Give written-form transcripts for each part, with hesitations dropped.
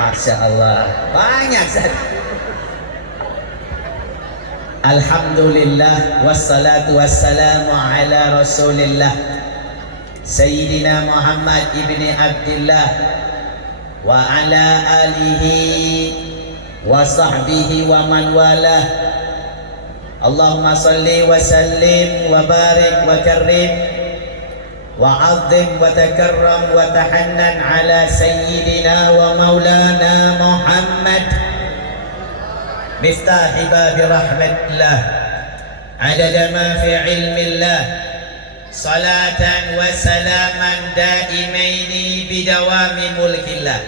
Masya Allah, banyak Ustaz. Alhamdulillah wassalatu wassalamu ala Rasulillah Sayyidina Muhammad ibni Abdillah wa ala alihi wa sahbihi wa man walah. Allahumma salli wa sallim wa barik wa karrim wa azim wa takarram wa tahannan ala sayyidina wa maulana Muhammad miftah babi rahmatillah adada ma fi ilmillah salatan wa salaman daimaini bidawami mulkillah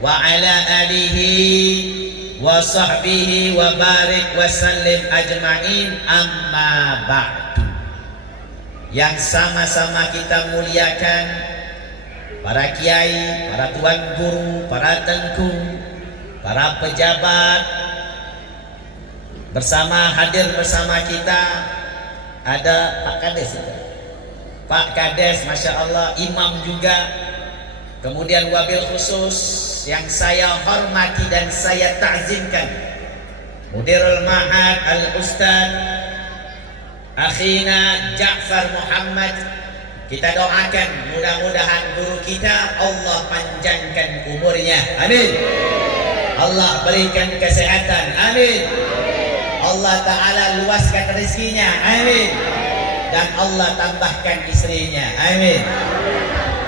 wa ala alihi wa sahbihi wa barik wa sallim ajma'in, amma ba'du. Yang sama-sama kita muliakan para kiai, para tuan guru, para tengku, para pejabat. Hadir bersama kita ada Pak Kades itu. Pak Kades, Masya Allah, imam juga. Kemudian wabil khusus yang saya hormati dan saya ta'zimkan, Mudirul Ma'had Al-Ustaz Akhina Ja'far Muhammad. Kita doakan mudah-mudahan guru kita Allah panjangkan umurnya, amin. Allah berikan kesehatan, amin. Allah Ta'ala luaskan rezekinya, amin. Dan Allah tambahkan istrinya, amin.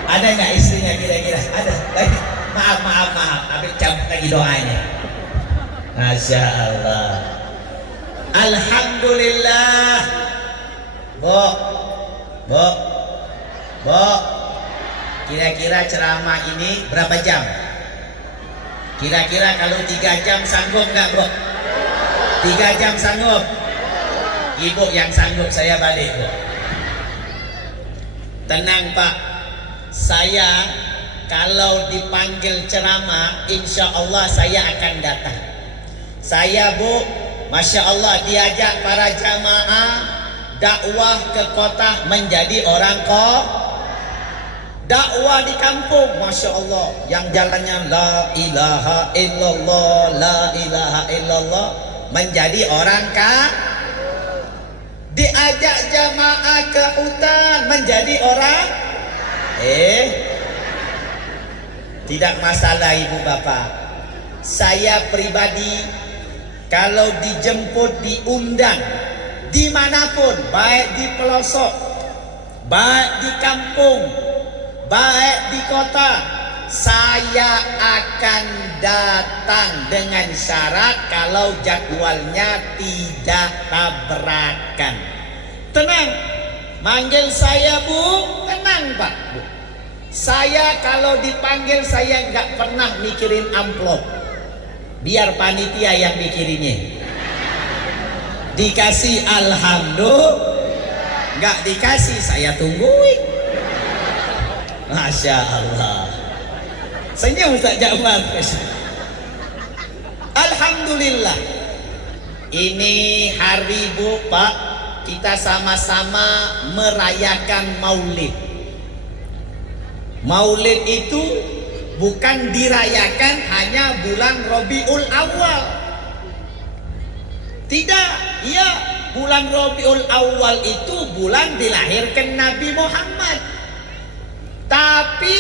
Ada nggak istrinya kira-kira? Ada? Maaf, tapi cabut lagi doanya. Masya Allah. Alhamdulillah. Bo. Kira-kira ceramah ini berapa jam? Kira-kira kalau 3 jam sanggup nggak, Bo? 3 jam sanggup? Ibu yang sanggup, saya balik, Bu. Tenang, Pak. Saya kalau dipanggil ceramah, insya Allah saya akan datang. Saya, Bu, Masya Allah, diajak para jamaah dakwah ke kota menjadi orang dakwah di kampung, Masya Allah, yang jalannya la ilaha illallah, la ilaha illallah, menjadi orang diajak jamaah ke hutan menjadi orang tidak masalah ibu bapak. Saya pribadi kalau dijemput, diundang dimanapun, baik di pelosok, baik di kampung, baik di kota, saya akan datang dengan syarat kalau jadwalnya tidak tabrakan. Tenang, manggil saya Bu, tenang Pak, Bu. Saya kalau dipanggil saya nggak pernah mikirin amplop, biar panitia yang mikirinnya. Dikasih alhamdulillah, nggak dikasih saya tungguin. Masya Allah. Senyum Ustaz Ja'far. Alhamdulillah. Ini hari Bu Pak, kita sama-sama merayakan Maulid. Maulid itu bukan dirayakan hanya bulan Rabiul Awal. Tidak, ya, bulan Rabiul Awal itu bulan dilahirkan Nabi Muhammad. Tapi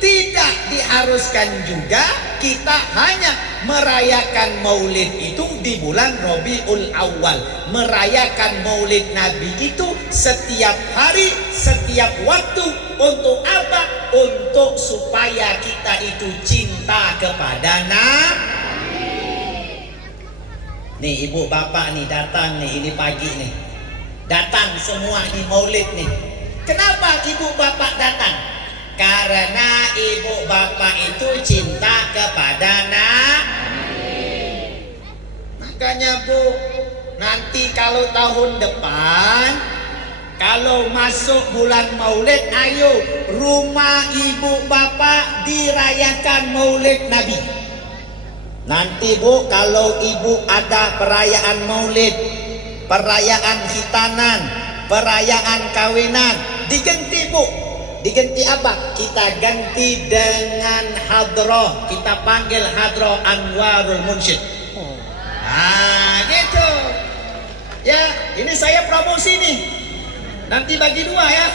tidak diharuskan juga kita hanya merayakan Maulid itu di bulan Rabiul Awal. Merayakan Maulid Nabi itu setiap hari, setiap waktu. Untuk apa? Untuk supaya kita itu cinta kepada Nabi. Nih ibu bapak nih datang nih, ini pagi nih, datang semua di Maulid nih. Kenapa ibu bapak datang? Karena ibu bapak itu cinta kepada Nabi. Makanya Bu, nanti kalau tahun depan, kalau masuk bulan Maulid, ayo rumah ibu bapak dirayakan Maulid Nabi. Nanti Bu, kalau ibu ada perayaan Maulid, perayaan khitanan, perayaan kawinan, diganti Bu. Diganti apa? Kita ganti dengan hadroh. Kita panggil hadroh Anwarul Munsyid. Nah gitu. Ya, ini saya promosi nih. Nanti bagi dua ya.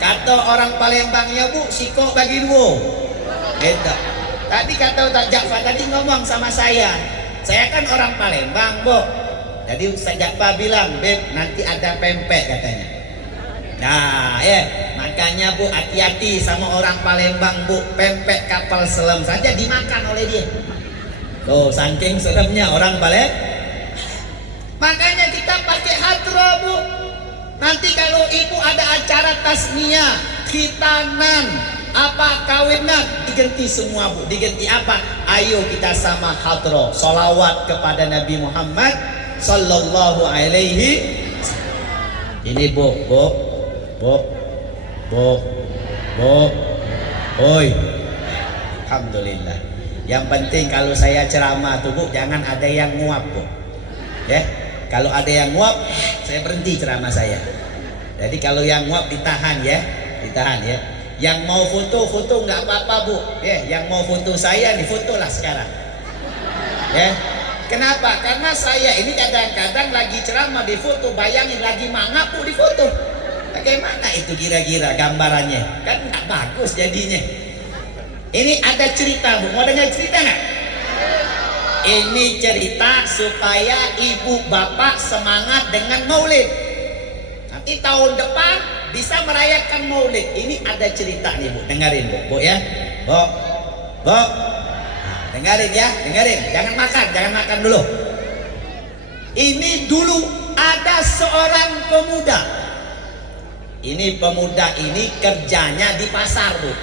Kata orang Palembangnya Bu, siko bagi dua. Gitu. Tadi kata Ustaz Ja'far tadi ngomong sama saya kan orang Palembang Bu. Jadi Ustaz Ja'far bilang, Beb nanti ada pempek katanya. Nah makanya Bu hati-hati sama orang Palembang Bu. Pempek kapal selam saja dimakan oleh dia. Tuh saking seremnya orang Palembang. Makanya kita pakai hadro Bu. Nanti kalau ibu ada acara tasmiyah, khitanan, apa kawinan, diganti semua Bu. Diganti apa? Ayo kita sama hadro, sholawat kepada Nabi Muhammad sallallahu alaihi. Ini Bu. Oi. Alhamdulillah. Yang penting kalau saya ceramah tuh Bu, jangan ada yang nguap Bu. Ya. Kalau ada yang nguap, saya berhenti ceramah saya. Jadi kalau yang nguap ditahan ya. Yang mau foto nggak apa-apa Bu. Ya, yang mau foto saya difotolah sekarang. Ya. Kenapa? Karena saya ini kadang-kadang lagi ceramah difoto, bayangin lagi mangap Bu difoto. Bagaimana itu kira-kira gambarannya? Kan nggak bagus jadinya. Ini ada cerita Bu, mau dengar cerita nggak? Ini cerita supaya ibu bapak semangat dengan maulid. Nanti tahun depan bisa merayakan maulid. Ini ada cerita nih Bu, dengerin Bu ya. Bu. Nah, dengerin ya, Jangan makan dulu. Ini dulu ada seorang pemuda. Ini pemuda ini kerjanya di pasar Bu.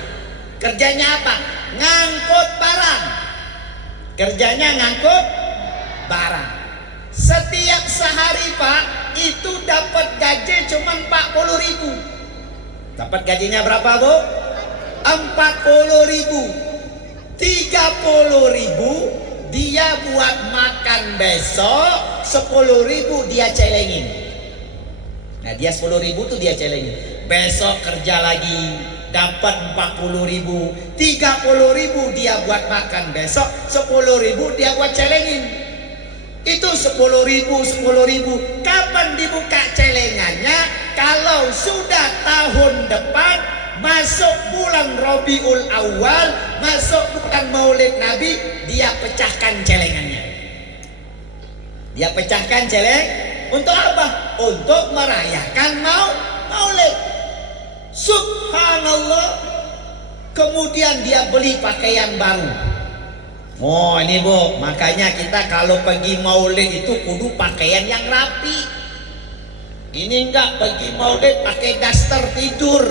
Kerjanya apa? Ngangkut barang. Setiap sehari Pak itu dapat gaji cuma 40.000. Dapat gajinya berapa Bu? 40.000. 30.000 dia buat makan besok, 10.000 dia celengin. Nah dia 10.000 tuh dia celengin. Besok kerja lagi dapat 40.000, 30.000 dia buat makan besok, 10.000 dia buat celengin. Itu 10.000. Kapan dibuka celengannya? Kalau sudah tahun depan, masuk bulan Rabiul Awal, masuk bulan Maulid Nabi, dia pecahkan celengannya. Dia pecahkan celeng untuk apa? Untuk merayakan Maulid. Subhanallah. Kemudian dia beli pakaian baru. Oh ini Bu, makanya kita kalau pergi maulid itu kudu pakaian yang rapi. Ini enggak pergi maulid pakai daster tidur.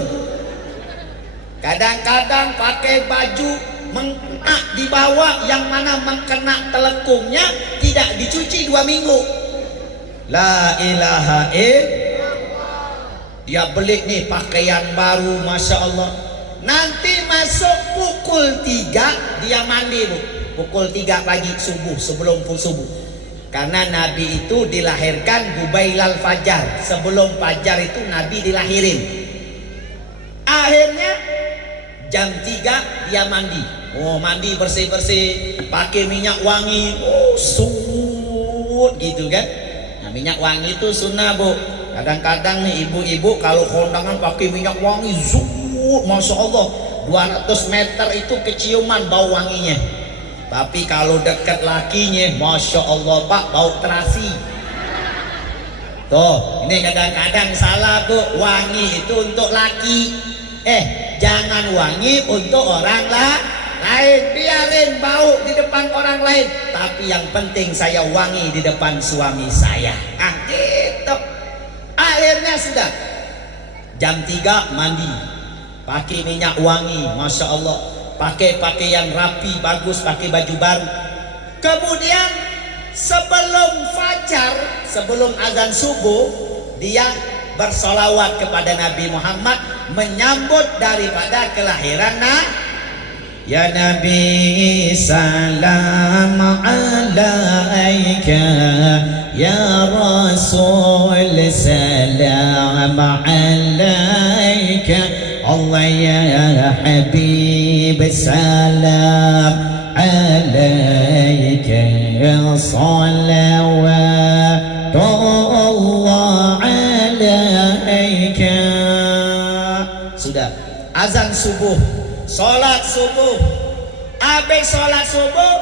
Kadang-kadang pakai baju mengena di bawah, yang mana mengkena telekungnya tidak dicuci 2 minggu. La ilaha illallah. Dia beli nih pakaian baru, Masya Allah. Nanti masuk pukul 3 dia mandi Bu. Pukul 3 pagi subuh, sebelum subuh. Karena Nabi itu dilahirkan Gubailal Fajar. Sebelum Fajar itu Nabi dilahirin. Akhirnya jam 3 dia mandi. Oh mandi bersih-bersih, pakai minyak wangi. Oh sud gitu kan. Nah minyak wangi itu sunnah Bu. Kadang-kadang nih ibu-ibu kalau kondangan pakai minyak wangi, Masya Allah 200 meter itu keciuman bau wanginya. Tapi kalau dekat lakinya, Masya Allah Pak, bau terasi. Tuh, ini kadang-kadang salah Bu. Wangi itu untuk laki. Jangan wangi untuk orang lain. Biarin bau di depan orang lain, tapi yang penting saya wangi di depan suami saya. Gitu. Akhirnya sudah jam 3 mandi, pakai minyak wangi, Masya Allah, pakai pakaian rapi bagus, pakai baju baru. Kemudian sebelum fajar, sebelum azan subuh, dia bersolawat kepada Nabi Muhammad, menyambut daripada kelahiran Ya Nabi salam alaika, Ya Rasul salam alaika, Allah ويا حبيب السلام عليك صلوات الله عليك. Sudah azan subuh, sholat subuh. Habis sholat subuh,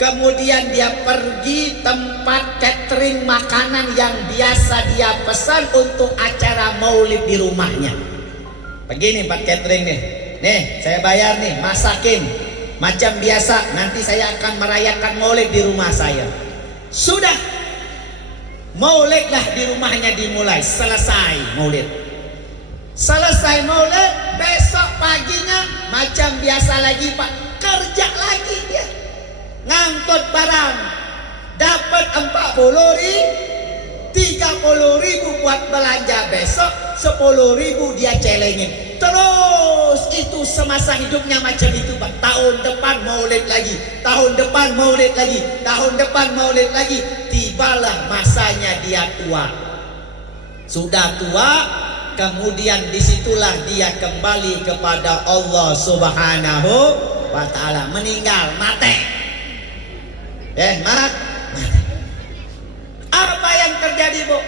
kemudian dia pergi tempat catering makanan yang biasa dia pesan untuk acara maulid di rumahnya. Begini Pak catering nih, saya bayar nih, masakin macam biasa. Nanti saya akan merayakan maulid di rumah saya. Sudah, maulidlah di rumahnya dimulai. Selesai maulid, besok paginya macam biasa lagi Pak, kerja lagi dia, ngangkut barang, dapat 30.000 buat belanja besok, 10.000 dia celengin. Terus itu semasa hidupnya macam itu Pak. Tahun depan maulid lagi, tahun depan maulid lagi, tahun depan maulid lagi. Tibalah masanya dia tua. Sudah tua, kemudian disitulah dia kembali kepada Allah Subhanahu wa ta'ala. Meninggal, mati. Mati. Apa yang terjadi Bu?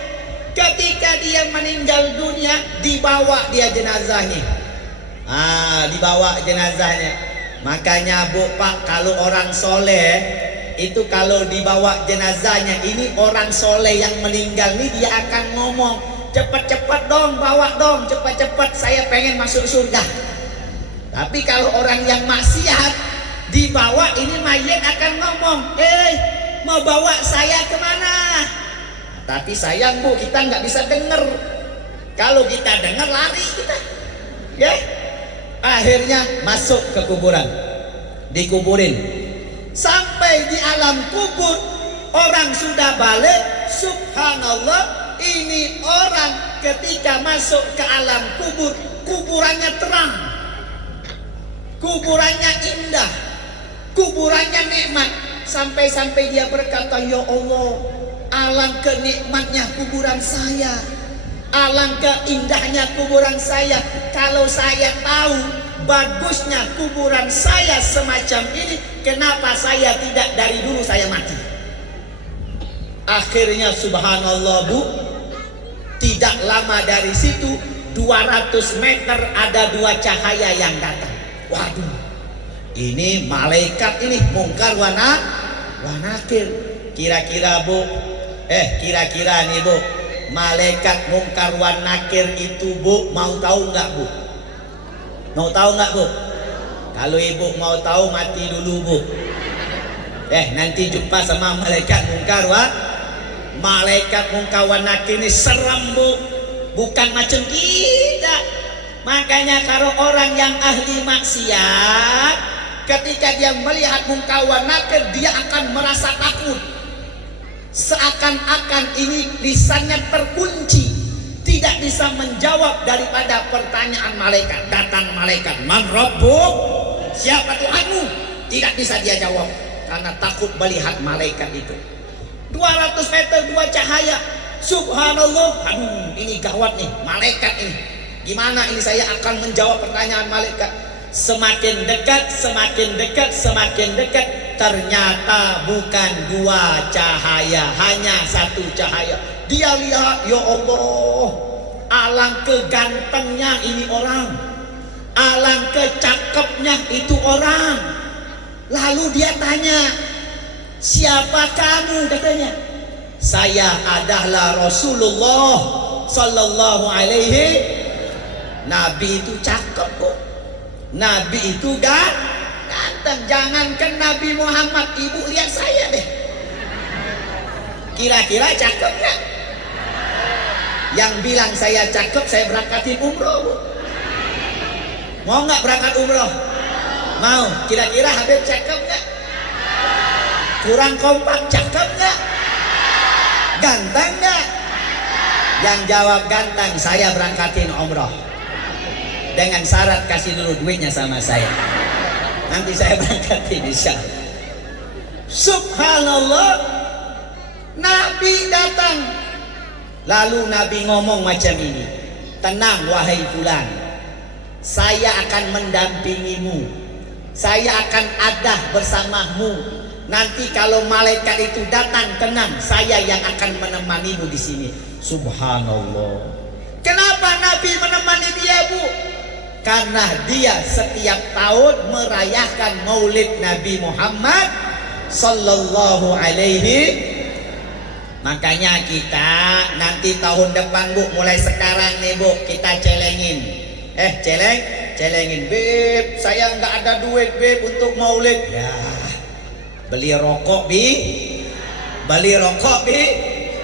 Ketika dia meninggal dunia, dibawa dia jenazahnya. Dibawa jenazahnya. Makanya Bu Pak, kalau orang soleh itu kalau dibawa jenazahnya, ini orang soleh yang meninggal ini dia akan ngomong, cepat-cepat dong, bawa dong, cepat-cepat, saya pengen masuk surga. Tapi kalau orang yang maksiat dibawa, ini mayat akan ngomong, mau bawa saya kemana? Tapi sayang Bu, kita nggak bisa dengar. Kalau kita dengar lari kita, Akhirnya masuk ke kuburan, dikuburin. Sampai di alam kubur, orang sudah balik. Subhanallah, ini orang ketika masuk ke alam kubur, kuburannya terang, kuburannya indah, kuburannya nikmat. Sampai-sampai dia berkata, ya Allah, alangkah nikmatnya kuburan saya, alangkah indahnya kuburan saya. Kalau saya tahu bagusnya kuburan saya semacam ini, kenapa saya tidak dari dulu saya mati? Akhirnya subhanallah Bu, tidak lama dari situ 200 meter ada dua cahaya yang datang. Waduh, ini malaikat ini, mungkar wa nakir. Kira-kira Bu, kira-kira nih Bu, malaikat mungkar wa nakir itu Bu, mau tahu nggak Bu? Mau tahu nggak Bu? Kalau Ibu mau tahu, mati dulu Bu. Nanti jumpa sama malaikat mungkar wa nakir ini serem Bu, bukan macam kita. Makanya kalau orang yang ahli maksiat, ketika dia melihat mungkar wa nakir, dia akan merasa takut. Seakan-akan ini lisannya terkunci, tidak bisa menjawab daripada pertanyaan malaikat. Datang malaikat, man rabbuk, siapa Tuhanmu? Tidak bisa dia jawab karena takut melihat malaikat itu. 200 meter dua cahaya. Subhanallah, aduh ini gawat nih malaikat ini. Gimana ini saya akan menjawab pertanyaan malaikat? Semakin dekat, semakin dekat, semakin dekat. Ternyata bukan dua cahaya, hanya satu cahaya. Dia lihat, ya Allah, alangkah gantengnya ini orang, alangkah cakepnya itu orang. Lalu dia tanya, siapa kamu? Katanya, saya adalah Rasulullah Sallallahu Alaihi. Nabi itu cakep Bu, Nabi itu ganteng. Jangankan Nabi Muhammad, Ibu lihat saya deh, kira-kira cakep nggak? Yang bilang saya cakep, saya berangkatin umroh Bu. Mau nggak berangkat umroh? Mau. Kira-kira Habib cakep nggak? Kurang kompak, cakep nggak? Ganteng nggak? Yang jawab ganteng, saya berangkatin umroh. Dengan syarat kasih dulu duitnya sama saya, nanti saya berangkatin insya Allah. Subhanallah, Nabi datang. Lalu Nabi ngomong macam ini, tenang wahai fulan, saya akan mendampingimu, saya akan ada bersamamu. Nanti kalau malaikat itu datang, tenang, saya yang akan menemanimu di sini. Subhanallah. Kenapa Nabi menemani dia, Bu? Karena dia setiap tahun merayakan Maulid Nabi Muhammad sallallahu alaihi. Makanya kita nanti tahun depan, Bu, mulai sekarang nih, Bu, kita celengin. Celengin, Beb, saya nggak ada duit, Beb, untuk Maulid. Ya, beli rokok, Bi.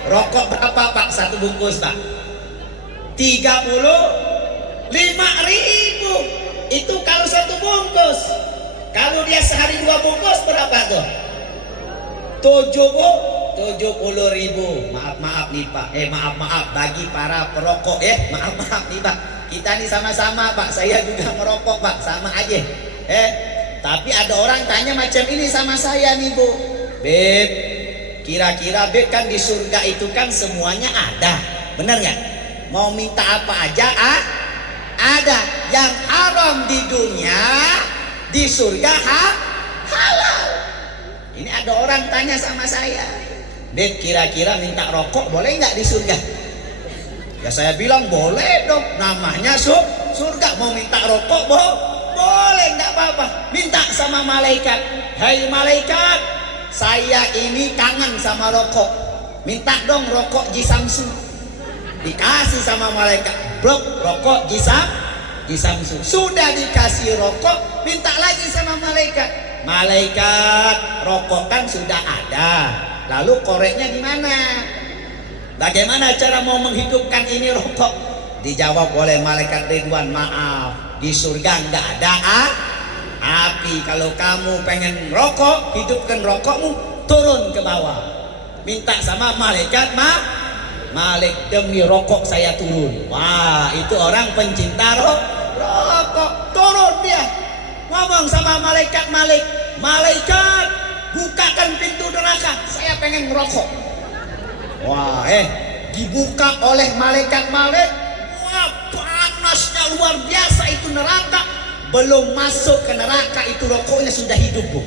Rokok berapa, Pak? Satu bungkus, Pak. 35.000. Itu kalau satu bungkus. Kalau dia sehari 2 bungkus berapa tuh? 70.000. Maaf nih, Pak. Maaf bagi para perokok ya. Maaf nih, Pak. Kita nih sama-sama, Pak. Saya juga merokok, Pak. Sama aja. Tapi ada orang tanya macam ini sama saya nih, Bu. Beb, kira-kira Beb kan di surga itu kan semuanya ada. Bener nggak? Mau minta apa aja ada. Yang haram di dunia di surga halal. Ini ada orang tanya sama saya, Beb, kira-kira minta rokok boleh nggak di surga? Ya saya bilang boleh dong, namanya surga. Mau minta rokok boleh, nggak apa-apa. Minta sama malaikat, hai malaikat, saya ini kangen sama rokok, minta dong rokok Jisamsu. Dikasih sama malaikat, bro, rokok Jisamsu. Sudah dikasih rokok, minta lagi sama malaikat. Malaikat, rokok kan sudah ada, lalu koreknya gimana? Bagaimana cara mau menghidupkan ini rokok? Dijawab oleh malaikat Ridwan, maaf, di surga nggak ada api. Kalau kamu pengen rokok, hidupkan rokokmu, turun ke bawah, minta sama malaikat, Malik, demi rokok saya turun. Wah, itu orang pencinta rokok. Turun dia, ngomong sama malaikat, malaikat, bukakan pintu neraka, saya pengen merokok. Wah, dibuka oleh malaikat. Wah, panasnya luar biasa itu neraka. Belum masuk ke neraka itu rokoknya sudah hidup, Bu.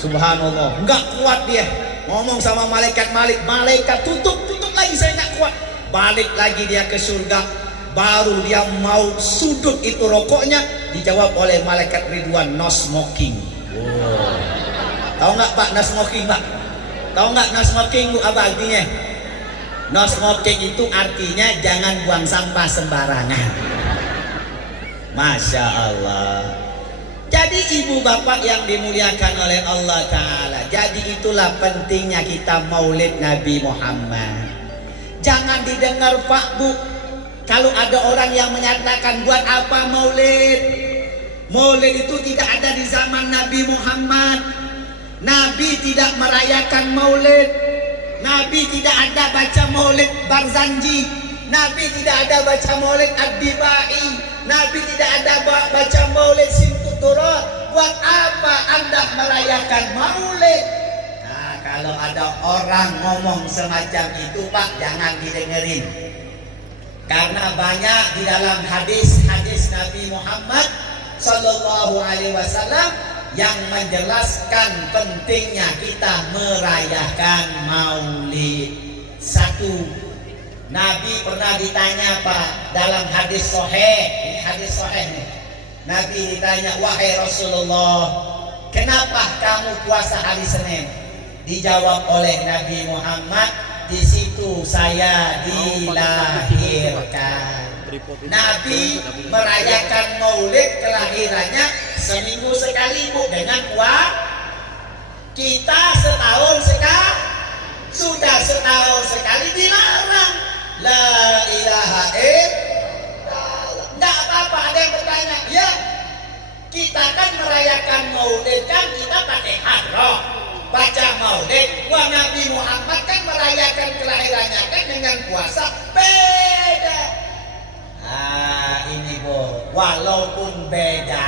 Subhanallah, nggak kuat dia. Ngomong sama malaikat, malaikat tutup lagi, saya nggak kuat. Balik lagi dia ke surga, baru dia mau sudut itu rokoknya, dijawab oleh malaikat Ridwan, no smoking. Wow. Tahu nggak, Pak, no smoking, Pak? Tahu nggak no smoking, Bu, apa artinya? No smoking itu artinya jangan buang sampah sembarangan. Masya Allah. Jadi ibu bapak yang dimuliakan oleh Allah Ta'ala, jadi itulah pentingnya kita maulid Nabi Muhammad. Jangan didengar, Pak, Bu, kalau ada orang yang menyatakan buat apa maulid. Maulid itu tidak ada di zaman Nabi Muhammad. Nabi tidak merayakan maulid. Nabi tidak ada baca maulid Barzanji. Nabi tidak ada baca maulid Ad-Dibai. Nabi tidak ada baca maulid Simtuturot. Buat apa Anda merayakan maulid? Nah, kalau ada orang ngomong semacam itu, Pak, jangan didengerin. Karena banyak di dalam hadis-hadis Nabi Muhammad Sallallahu Alaihi Wasallam yang menjelaskan pentingnya kita merayakan maulid. Satu, Nabi pernah ditanya, Pak, dalam hadis sahih, ini hadis sahih nih. Nabi ditanya, wahai Rasulullah, kenapa kamu puasa hari Senin? Dijawab oleh Nabi Muhammad, di situ saya dilahirkan. Nabi merayakan maulid kelahirannya seminggu sekali, Bu, dengan puasa. Kita setahun sekali, sudah setahun sekali dilarang. La ilaha illallah. Nggak apa-apa, ada yang bertanya, ya kita kan merayakan maulid kan kita pakai hadroh, baca maulid. Wah, Nabi Muhammad kan merayakan kelahirannya kan dengan puasa, beda. Ini, Bu, walaupun beda,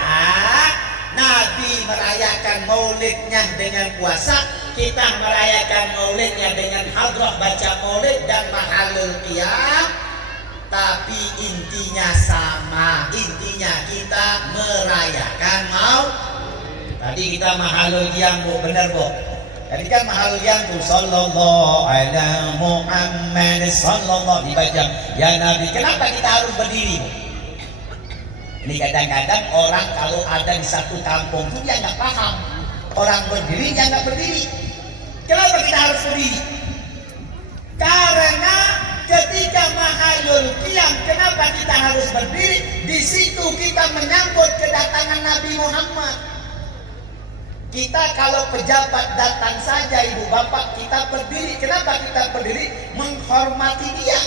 Nabi merayakan maulidnya dengan puasa, kita merayakan maulidnya dengan hadroh baca maulid dan mahalul qiyam. tapi intinya sama. Intinya kita merayakan tadi kita mahalul qiyam Bu, benar Bu. Jadi kan mahalul qiyam tuh sallallahu ala Muhammad sallallahu dibaca ya Nabi. Kenapa kita harus berdiri Bu? Ini kadang-kadang orang kalau ada di satu kampung tuh dia nggak paham. Orang berdiri dia nggak berdiri. Kenapa kita harus berdiri? Karena ketika mahalul qiyam, kenapa kita harus berdiri? Di situ kita menyambut kedatangan Nabi Muhammad. Kita kalau pejabat datang saja ibu bapak kita berdiri. Kenapa kita berdiri? Menghormati dia.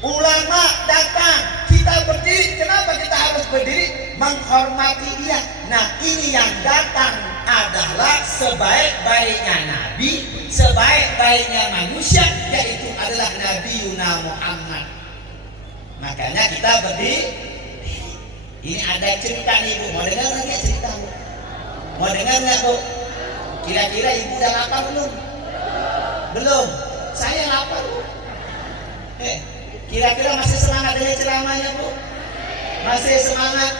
Ulama datang kita berdiri. Kenapa kita harus berdiri? Menghormati dia. Nah ini yang datang adalah sebaik-baiknya Nabi, sebaik-baiknya manusia, yaitu adalah Nabi Yuna Muhammad. Makanya kita berdiri. Ini ada cerita nih Bu, mau dengar nggak cerita Bu? Mau dengar nggak Bu? Kira-kira ibu udah lapar belum? Belum. Saya lapar Bu. Kira-kira masih semangat dengan ceramahnya Bu? Masih semangat?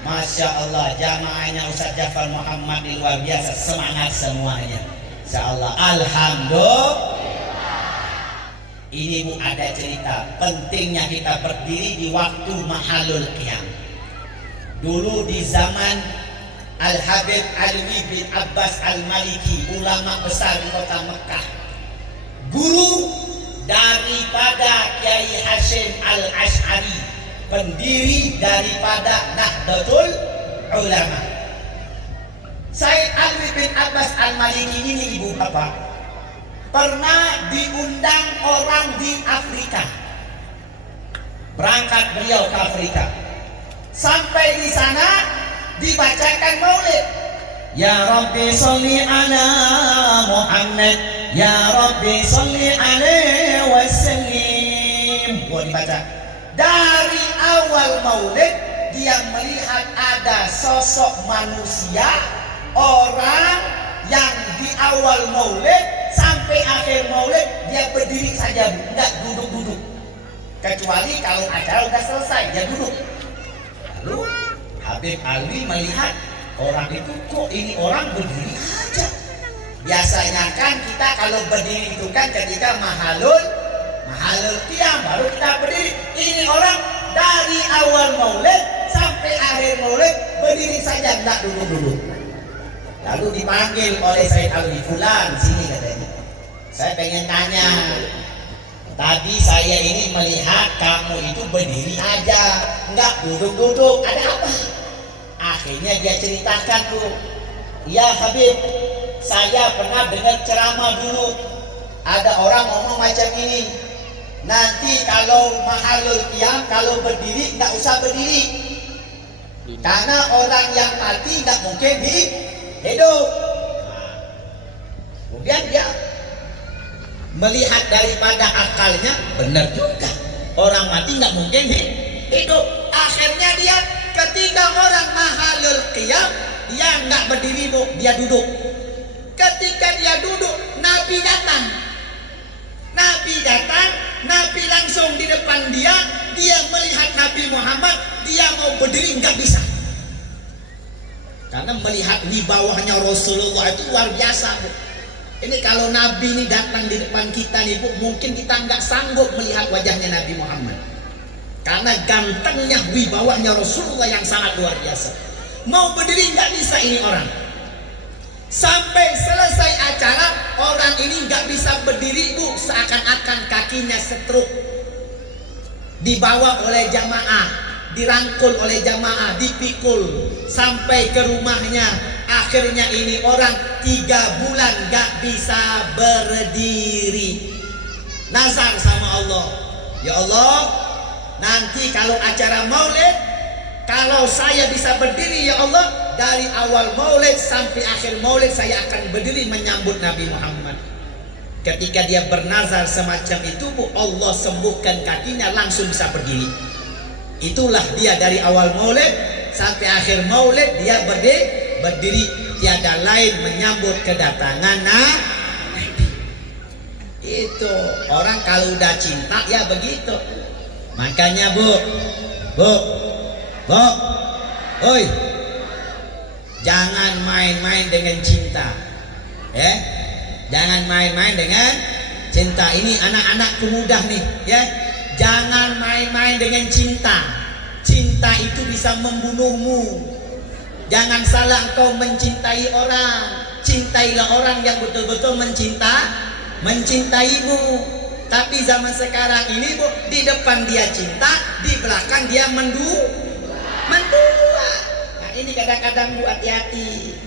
Masya Allah, jamaahnya Ustaz Jafar Muhammad luar biasa, semangat semuanya. Insya Allah, alhamdulillah. Ini Bu ada cerita pentingnya kita berdiri di waktu mahalul qiyam. Dulu di zaman Al-Habib Alwi bin Abbas Al-Maliki, ulama besar di kota Mekah, guru daripada Kiai Hashim Al-Ash'ari, pendiri daripada Nahdlatul Ulama. Said Alwi bin Abbas Al-Maliki ini ibu bapak pernah diundang orang di Afrika. Berangkat beliau ke Afrika. Sampai di sana dibacakan maulid. Ya Rabbi sholli ala Muhammad, ya Rabbi sholli alaihi wasallim. Buat dibaca. Dari awal maulid dia melihat ada sosok manusia, orang yang di awal maulid sampai akhir maulid dia berdiri saja, enggak duduk-duduk. Kecuali kalau acara udah selesai dia duduk. Lalu Habib Alwi melihat orang itu, kok ini orang berdiri aja. Biasanya kan kita kalau berdiri itu kan ketika mahalul qiyam baru kita berdiri. Ini orang dari awal maulid sampai akhir maulid berdiri saja, enggak duduk-duduk. Lalu dipanggil oleh Said Alwi, fulan sini katanya. Saya pengen tanya, tadi saya ini melihat kamu itu berdiri aja, enggak duduk-duduk, ada apa? Akhirnya dia ceritakan Bu, ya Habib, saya pernah dengar ceramah dulu, ada orang ngomong macam ini, nanti kalau mahalul qiyam kalau berdiri enggak usah berdiri, karena orang yang mati enggak mungkin hidup. Kemudian dia melihat daripada akalnya, benar juga, orang mati nggak mungkin hidup. Akhirnya dia ketika orang mahalul qiyam dia nggak berdiri Bu, dia duduk. Ketika dia duduk, Nabi datang. Nabi langsung di depan dia melihat Nabi Muhammad, dia mau berdiri nggak bisa. Karena melihat di bawahnya Rasulullah itu luar biasa Bu. Ini kalau Nabi ini datang di depan kita nih Bu, mungkin kita nggak sanggup melihat wajahnya Nabi Muhammad. Karena gantengnya, wibawanya Rasulullah yang sangat luar biasa. Mau berdiri nggak bisa ini orang. Sampai selesai acara, orang ini nggak bisa berdiri Bu, seakan-akan kakinya setruk. Dibawa oleh jamaah, dirangkul oleh jamaah, dipikul sampai ke rumahnya. Akhirnya ini orang 3 bulan gak bisa berdiri. Nazar sama Allah, ya Allah, nanti kalau acara maulid, kalau saya bisa berdiri ya Allah, dari awal maulid sampai akhir maulid saya akan berdiri menyambut Nabi Muhammad. Ketika dia bernazar semacam itu Bu, Allah sembuhkan kakinya, langsung bisa berdiri. Itulah dia dari awal maulid sampai akhir maulid dia berdiri, tiada lain menyambut kedatangan Nabi. Itu orang kalau udah cinta ya begitu. Makanya bu, oi, jangan main-main dengan cinta, ya. Jangan main-main dengan cinta. Ini anak-anak pemuda nih, ya. Jangan main-main dengan cinta. Cinta itu bisa membunuhmu. Jangan salah engkau mencintai orang. Cintailah orang yang betul-betul mencintaimu. Tapi zaman sekarang ini bu, di depan dia cinta, di belakang dia mendua. Nah ini kadang-kadang bu, hati-hati.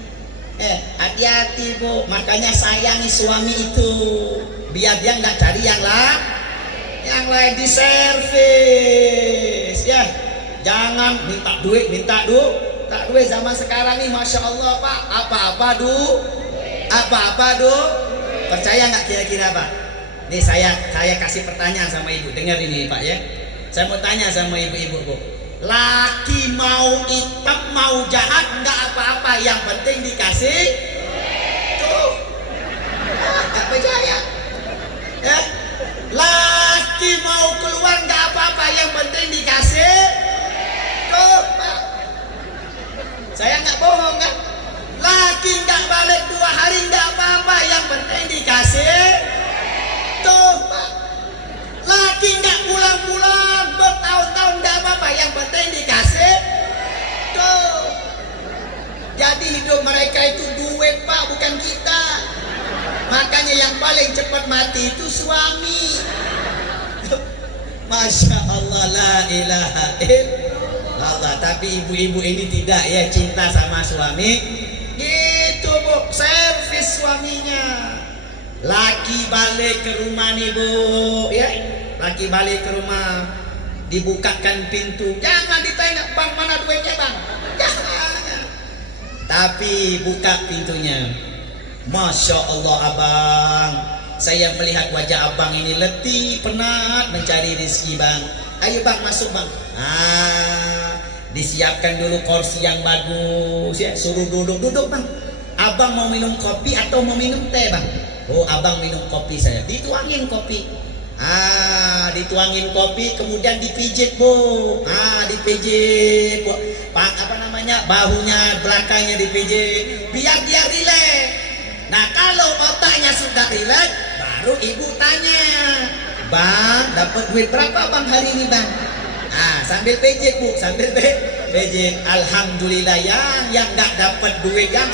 Hati-hati bu. Makanya sayangi suami itu, biar dia nggak cari yang lain di servis, ya. Jangan minta duit. Zaman sekarang nih, masya Allah pak, apa-apa du. Percaya nggak kira-kira pak? Nih saya kasih pertanyaan sama ibu, dengar ini pak ya. Saya mau tanya sama ibu-ibu bu, laki mau hitam mau jahat nggak apa-apa, yang penting dikasih. Tuh, nggak percaya? Ya, laki mau keluar nggak apa-apa, yang penting dikasih. Tuh pak, saya nggak bohong kan? Laki nggak balik 2 hari nggak apa-apa, yang penting dikasih. Tuh pak, laki nggak pulang-pulang bertahun-tahun nggak apa-apa, yang penting dikasih. Tuh, jadi hidup mereka itu duit pak, bukan kita. Makanya yang paling cepat mati itu suami. Masya Allah, la ilaha illallah. Tapi ibu-ibu ini tidak ya, cinta sama suami gitu bu, servis suaminya. Laki balik ke rumah nih bu, ya, laki balik ke rumah, dibukakan pintu, jangan ditanya bang mana duitnya bang, jangan, tapi buka pintunya. Masya Allah abang, saya melihat wajah abang ini letih, penat mencari rezeki bang. Ayo bang masuk bang. Disiapkan dulu kursi yang bagus ya, suruh duduk bang. Abang mau minum kopi atau mau minum teh bang? Oh abang minum kopi saya. Dituangin kopi. Dituangin kopi, kemudian dipijit bu. Dipijit bu. Apa namanya, bahunya belakangnya dipijit, biar dia rileks. Nah kalau otaknya sudah rileks, baru ibu tanya, bang dapat duit berapa bang hari ini bang? Sambil pijit bu, sambil pijit. Alhamdulillah, yang nggak dapat duit yang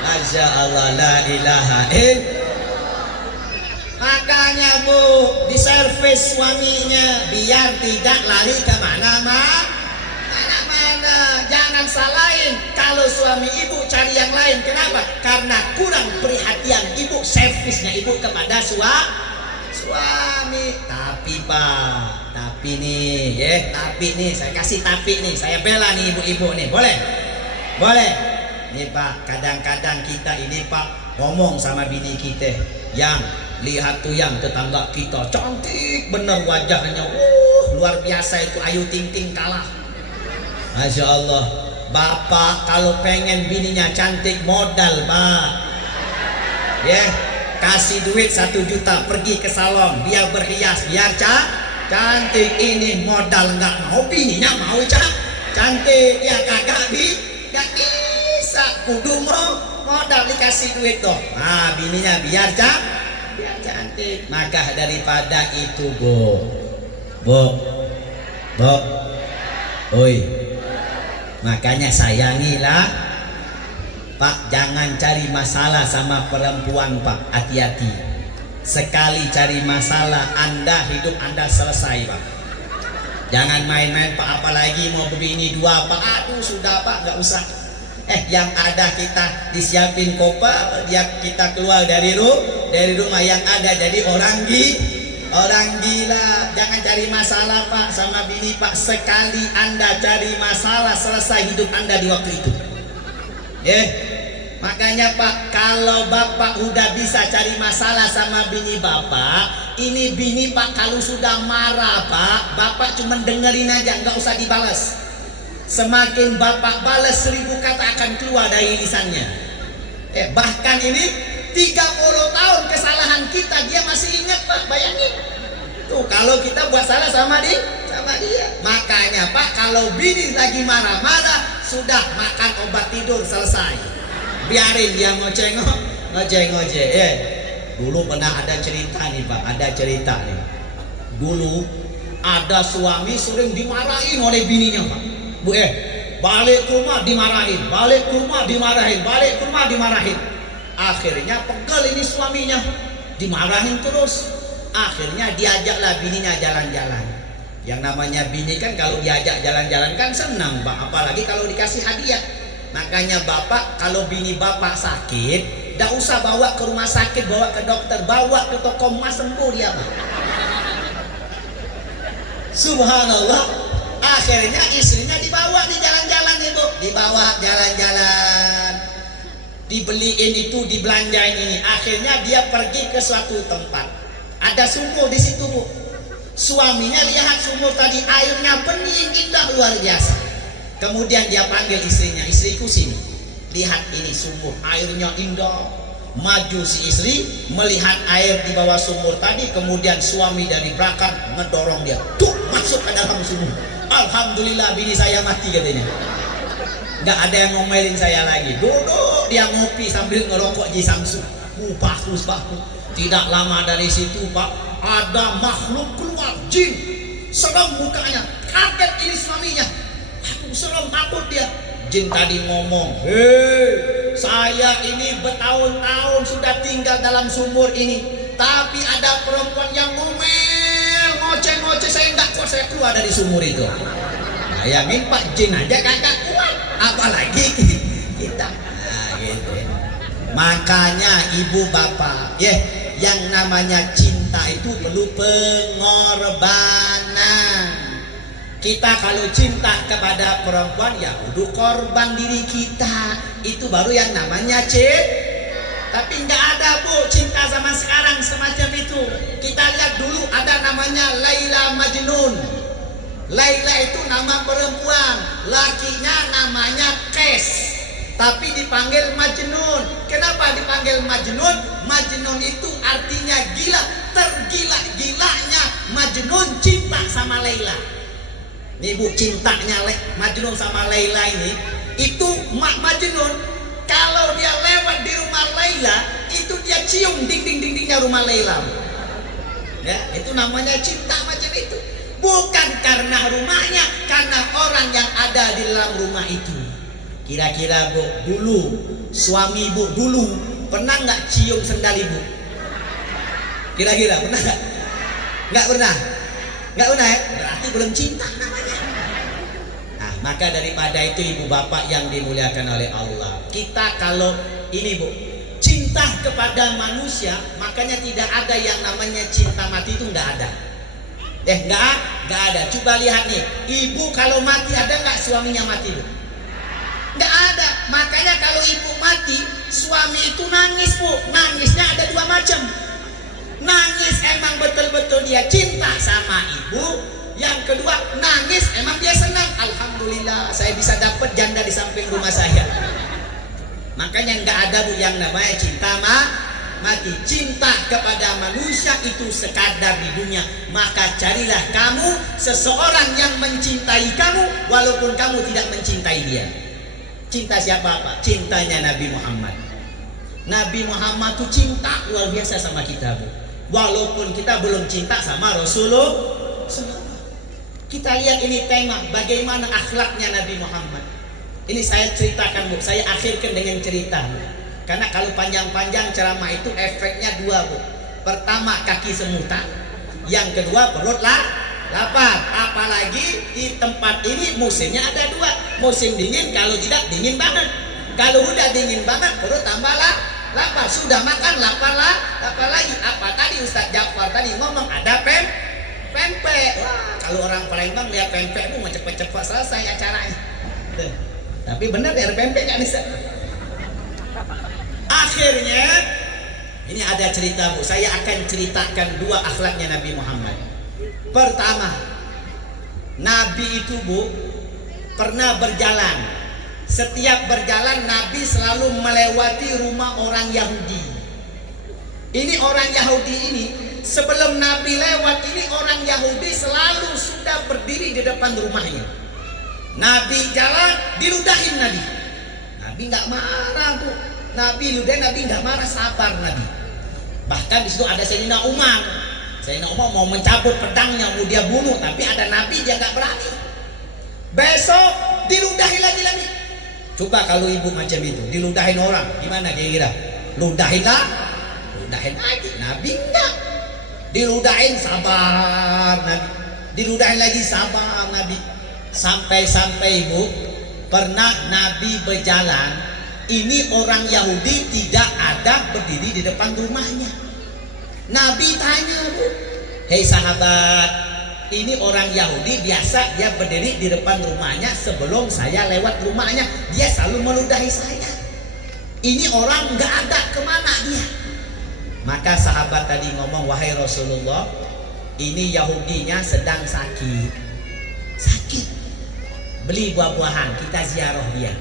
Masya Allah, la ilaha Makanya bu, diservis suaminya biar tidak lari kemana-mana. Jangan salahin kalau suami ibu cari yang lain. Kenapa? Karena kurang perhatian ibu, servisnya ibu kepada suami. Tapi pak, tapi nih saya kasih tapi nih, saya bela nih ibu-ibu nih, boleh nih pak. Kadang-kadang kita ini pak ngomong sama bini kita, yang lihat tuh yang tetangga kita cantik bener wajahnya, luar biasa itu, Ayu Ting Ting kalah. Masya Allah. Bapak kalau pengen bininya cantik, modal pak ya, kasih duit 1 juta, pergi ke salon, dia berhias biar cantik. Ini modal, nggak mau bininya mau cantik ya, kagak bisa, kudu modal, dikasih duit toh. Bininya biar cantik. Maka daripada itu bu, oi, makanya sayangilah pak, jangan cari masalah sama perempuan pak, hati-hati. Sekali cari masalah, hidup anda selesai pak. Jangan main-main pak, apalagi mau bini 2 pak, aduh sudah pak, nggak usah. Yang ada kita disiapin koper, kita keluar dari rumah, yang ada jadi orang gila. Jangan cari masalah pak sama bini pak. Sekali anda cari masalah, selesai hidup anda di waktu itu. Makanya pak, kalau bapak udah bisa cari masalah sama bini bapak, ini bini pak kalau sudah marah pak, bapak cuma dengerin aja, nggak usah dibalas. Semakin bapak balas, 1000 kata akan keluar dari lisannya. Bahkan ini 30 tahun kesalahan kita dia masih ingat pak, bayangin. Tuh kalau kita buat salah sama dia. Makanya Pak, kalau bini lagi marah-marah, sudah makan obat tidur selesai. Biarin dia ngoceh. Dulu pernah ada cerita nih Pak, Dulu ada suami sering dimarahin oleh bininya Pak. Balik ke rumah dimarahin. Akhirnya pegel ini suaminya, dimarahin terus. Akhirnya diajaklah bininya jalan-jalan. Yang namanya bini kan kalau diajak jalan-jalan kan senang Pak, apalagi kalau dikasih hadiah. Makanya Bapak kalau bini Bapak sakit, tidak usah bawa ke rumah sakit, bawa ke dokter, bawa ke toko emas, sembuh dia Pak. Subhanallah. Akhirnya istrinya dibawa di jalan-jalan Ibu, dibeliin itu, dibelanjain ini. Akhirnya dia pergi ke suatu tempat, ada sumur di situ Bu. Suaminya lihat sumur tadi, airnya bening indah luar biasa. Kemudian dia panggil istrinya, istriku sini, lihat ini sumur, airnya indah. Maju si istri melihat air di bawah sumur tadi, kemudian suami dari belakang ngedorong dia, tuh masuk ke dalam sumur. Alhamdulillah bini saya mati katanya. Nggak ada yang ngomelin saya lagi. Duduk dia ngopi sambil ngerokok di Samsu. Bagus. Tidak lama dari situ Pak, ada makhluk keluar, jin. Serem mukanya, kaget ini suaminya. Aduh serem, takut dia. Jin tadi ngomong, saya ini bertahun-tahun sudah tinggal dalam sumur ini, tapi ada perempuan yang ngomel, ngoceh, saya nggak kuat, saya keluar dari sumur itu. Bayangin Pak, jin aja kagak kuat, apalagi kita. Nah, gitu. Makanya ibu bapak, yang namanya cinta itu perlu pengorbanan. Kita kalau cinta kepada perempuan, ya kudu korban diri kita. Itu baru yang namanya cinta. Tapi nggak ada Bu cinta zaman sekarang semacam itu. Kita lihat dulu ada namanya Laila Majnun. Laila itu nama perempuan, lakinya namanya Kes, tapi dipanggil Majnun. Kenapa dipanggil Majnun? Majnun itu artinya gila, tergila-gilanya Majnun cinta sama Laila. Nih Bu, cintanya Majnun sama Laila ini, itu Majnun kalau dia lewat di rumah Laila, itu dia cium dinding-dindingnya rumah Laila. Ya, itu namanya cinta macam itu. Bukan karena rumahnya, karena orang yang ada di dalam rumah itu. Kira-kira Bu, dulu suami Bu dulu pernah nggak cium sendal Ibu? Kira-kira pernah nggak? Nggak pernah ya? Berarti belum cinta namanya. Nah, maka daripada itu ibu bapak yang dimuliakan oleh Allah, kita kalau ini Bu, cinta kepada manusia, makanya tidak ada yang namanya cinta mati, itu nggak ada. Nggak ada. Coba lihat nih, ibu kalau mati ada nggak suaminya mati Bu? Nggak ada. Makanya kalau ibu mati, suami itu nangis Bu. Nangisnya ada dua macam. Nangis emang betul-betul dia cinta sama ibu. Yang kedua, nangis emang dia senang. Alhamdulillah saya bisa dapat janda di samping rumah saya. Makanya nggak ada Bu yang namanya cinta mati. Cinta kepada manusia itu sekadar di dunia. Maka carilah kamu seseorang yang mencintai kamu walaupun kamu tidak mencintai dia. Cinta siapa Pak? Cintanya Nabi Muhammad. Nabi Muhammad itu cinta luar biasa sama kita Bu. Walaupun kita belum cinta sama Rasulullah. Kita lihat ini tema bagaimana akhlaknya Nabi Muhammad. Ini saya ceritakan Bu, saya akhirkan dengan cerita. Karena kalau panjang-panjang ceramah itu efeknya dua Bu. Pertama kaki semutan, yang kedua perut lapar. Apalagi di tempat ini musimnya ada dua, musim dingin, kalau tidak dingin banget. Kalau udah dingin banget perut tambah lapar, sudah makan lapar lagi. Apa tadi Ustadz Jafar tadi ngomong ada pempek. Wah, kalau orang Palembang lihat pempek itu mau cepet-cepet selesai acaranya. Tapi benar dari pempek kan bisa. Akhirnya ini ada cerita Bu, saya akan ceritakan dua akhlaknya Nabi Muhammad. Pertama, Nabi itu Bu pernah berjalan. Setiap berjalan Nabi selalu melewati rumah orang Yahudi. Ini orang Yahudi ini sebelum Nabi lewat ini orang Yahudi selalu sudah berdiri di depan rumahnya. Nabi jalan, diludahin Nabi. Nabi nggak marah bu. Nabi ludahin, Nabi nggak marah, sabar Nabi. Bahkan di situ ada Sayyidina Umar. Sayyidina Umar mau mencabut pedangnya, mau dia bunuh, tapi ada Nabi dia nggak berani. Besok diludahin lagi. Coba kalau ibu macam itu, diludahin orang, gimana kira-kira? Ludahin lagi. Nabi enggak. Diludahin sabar Nabi. Diludahin lagi sabar Nabi. Sampai ibu, pernah Nabi berjalan, ini orang Yahudi tidak ada berdiri di depan rumahnya. Nabi tanya bu, hei sahabat, ini orang Yahudi biasa dia berdiri di depan rumahnya, sebelum saya lewat rumahnya dia selalu meludahi saya. Ini orang nggak ada, kemana dia? Maka sahabat tadi ngomong, wahai Rasulullah, ini Yahudinya sedang sakit. Beli buah-buahan, kita ziarah dia.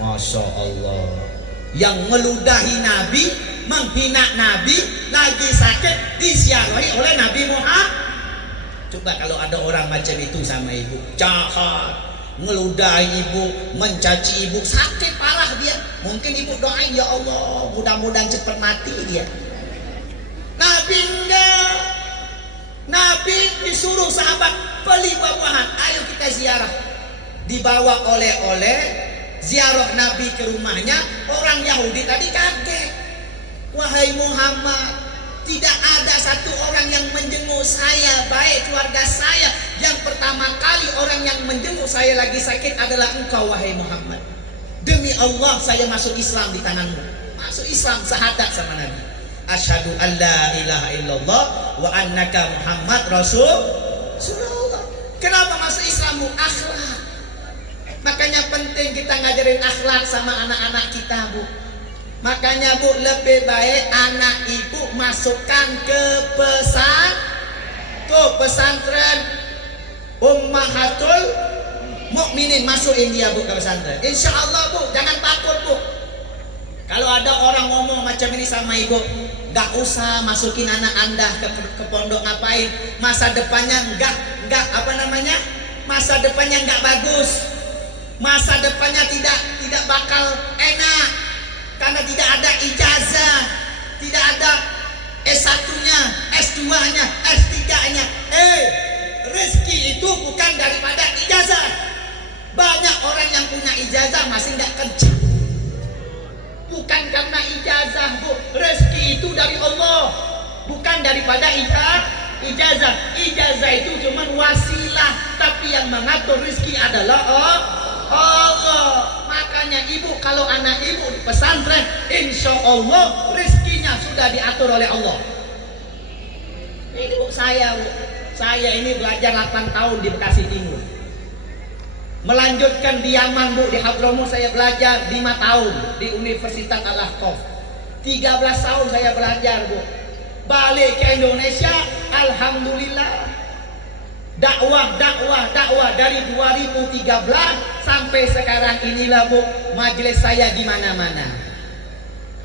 Masya Allah, yang meludahi Nabi, menghina Nabi, lagi sakit, diziarahi oleh Nabi Muhammad. Coba kalau ada orang macam itu sama ibu, jahat, ngeludahi ibu, mencaci ibu, sakit parah dia. Mungkin ibu doain, ya Allah mudah-mudahan cepat mati dia. Nabi enggak. Nabi disuruh sahabat beli buah-buahan, ayo kita ziarah. Dibawa oleh-oleh, ziarah Nabi ke rumahnya. Orang Yahudi tadi kaget. Wahai Muhammad, tidak ada satu orang yang menjenguk saya, baik keluarga saya. Yang pertama kali orang yang menjenguk saya lagi sakit adalah engkau wahai Muhammad. Demi Allah saya masuk Islam di tanganmu. Masuk Islam, syahadat sama Nabi. Asyhadu an la ilaha illallah wa annaka Muhammad Rasulullah. Kenapa masuk Islammu? Akhlak. Makanya penting kita ngajarin akhlak sama anak-anak kita bu. Makanya bu, lebih baik anak ibu masukkan ke pesantren Ummahatul Mukminin, masukin dia bu ke pesantren. Insya Allah bu, jangan takut bu. Kalau ada orang ngomong macam ini sama ibu, gak usah masukin anak anda ke pondok, ngapain? Masa depannya masa depannya nggak bagus. Masa depannya tidak bakal enak karena tidak ada ijazah, tidak ada S1-nya, S2-nya, S3-nya. Rezeki itu bukan daripada ijazah. Banyak orang yang punya ijazah masih nggak kerja. Bukan karena ijazah bu, rezeki itu dari Allah, bukan daripada ijazah. Ijazah itu cuma wasilah, tapi yang mengatur rezeki adalah Allah. Makanya ibu, kalau anak ibu di pesantren, insya Allah rezekinya sudah diatur oleh Allah. Ini bu, saya ini belajar 8 tahun di Bekasi Timur, melanjutkan di Yaman bu, di Hadramaut saya belajar 5 tahun di Universitas Al-Ahqaf, 13 tahun saya belajar bu. Balik ke Indonesia, alhamdulillah, dakwah dari 2013 sampai sekarang inilah bu, majelis saya di mana-mana.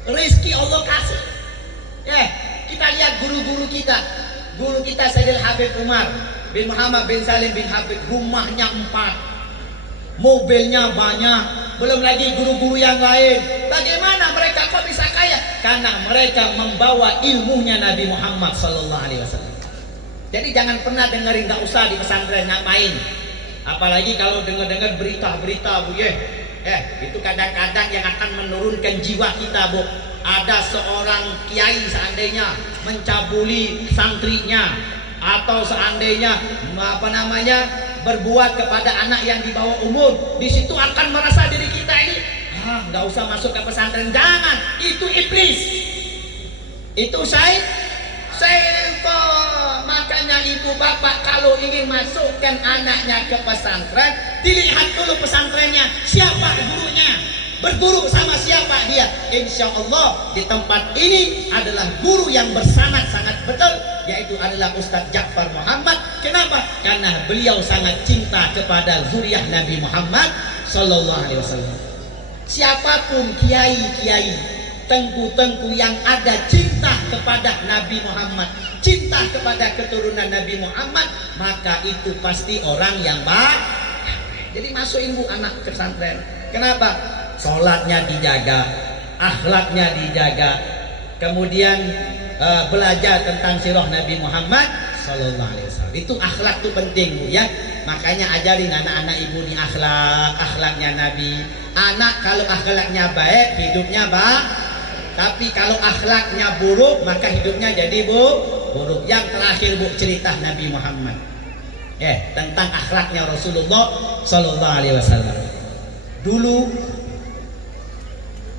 Rezeki Allah kasih. Kita lihat guru kita Sayyidil Habib Umar bin Muhammad bin Salim bin Habib, rumahnya 4, mobilnya banyak, belum lagi guru-guru yang lain. Bagaimana mereka kok bisa kaya? Karena mereka membawa ilmunya Nabi Muhammad sallallahu alaihi wasallam. Jadi jangan pernah dengerin, nggak usah di pesantren ngapain. Apalagi kalau dengar berita-berita bu, itu kadang-kadang yang akan menurunkan jiwa kita bu. Ada seorang kiai seandainya mencabuli santrinya, atau seandainya berbuat kepada anak yang di bawah umur, di situ akan merasa diri kita ini nggak usah masuk ke pesantren. Jangan, itu iblis, itu syaitan. Makanya ibu bapak kalau ingin masukkan anaknya ke pesantren, dilihat dulu pesantrennya, siapa gurunya, berguru sama siapa dia. Insya Allah di tempat ini adalah guru yang bersanad sangat betul, yaitu adalah Ustadz Ja'far Muhammad. Kenapa? Karena beliau sangat cinta kepada zuriat Nabi Muhammad sallallahu alaihi wasallam. Siapapun kiai-kiai, tengku-tengku yang ada cinta kepada Nabi Muhammad, cinta kepada keturunan Nabi Muhammad, maka itu pasti orang yang baik. Jadi masukin bu anak ke pesantren. Kenapa? Sholatnya dijaga, akhlaknya dijaga, kemudian belajar tentang sirah Nabi Muhammad Sallallahu Alaihi Wasallam. Itu akhlak tuh penting bu ya. Makanya ajarin anak-anak ibu di akhlaknya Nabi. Anak kalau akhlaknya baik, hidupnya baik. Tapi kalau akhlaknya buruk, maka hidupnya jadi buruk. Yang terakhir bu, cerita Nabi Muhammad. Tentang akhlaknya Rasulullah Sallallahu Alaihi Wasallam. Dulu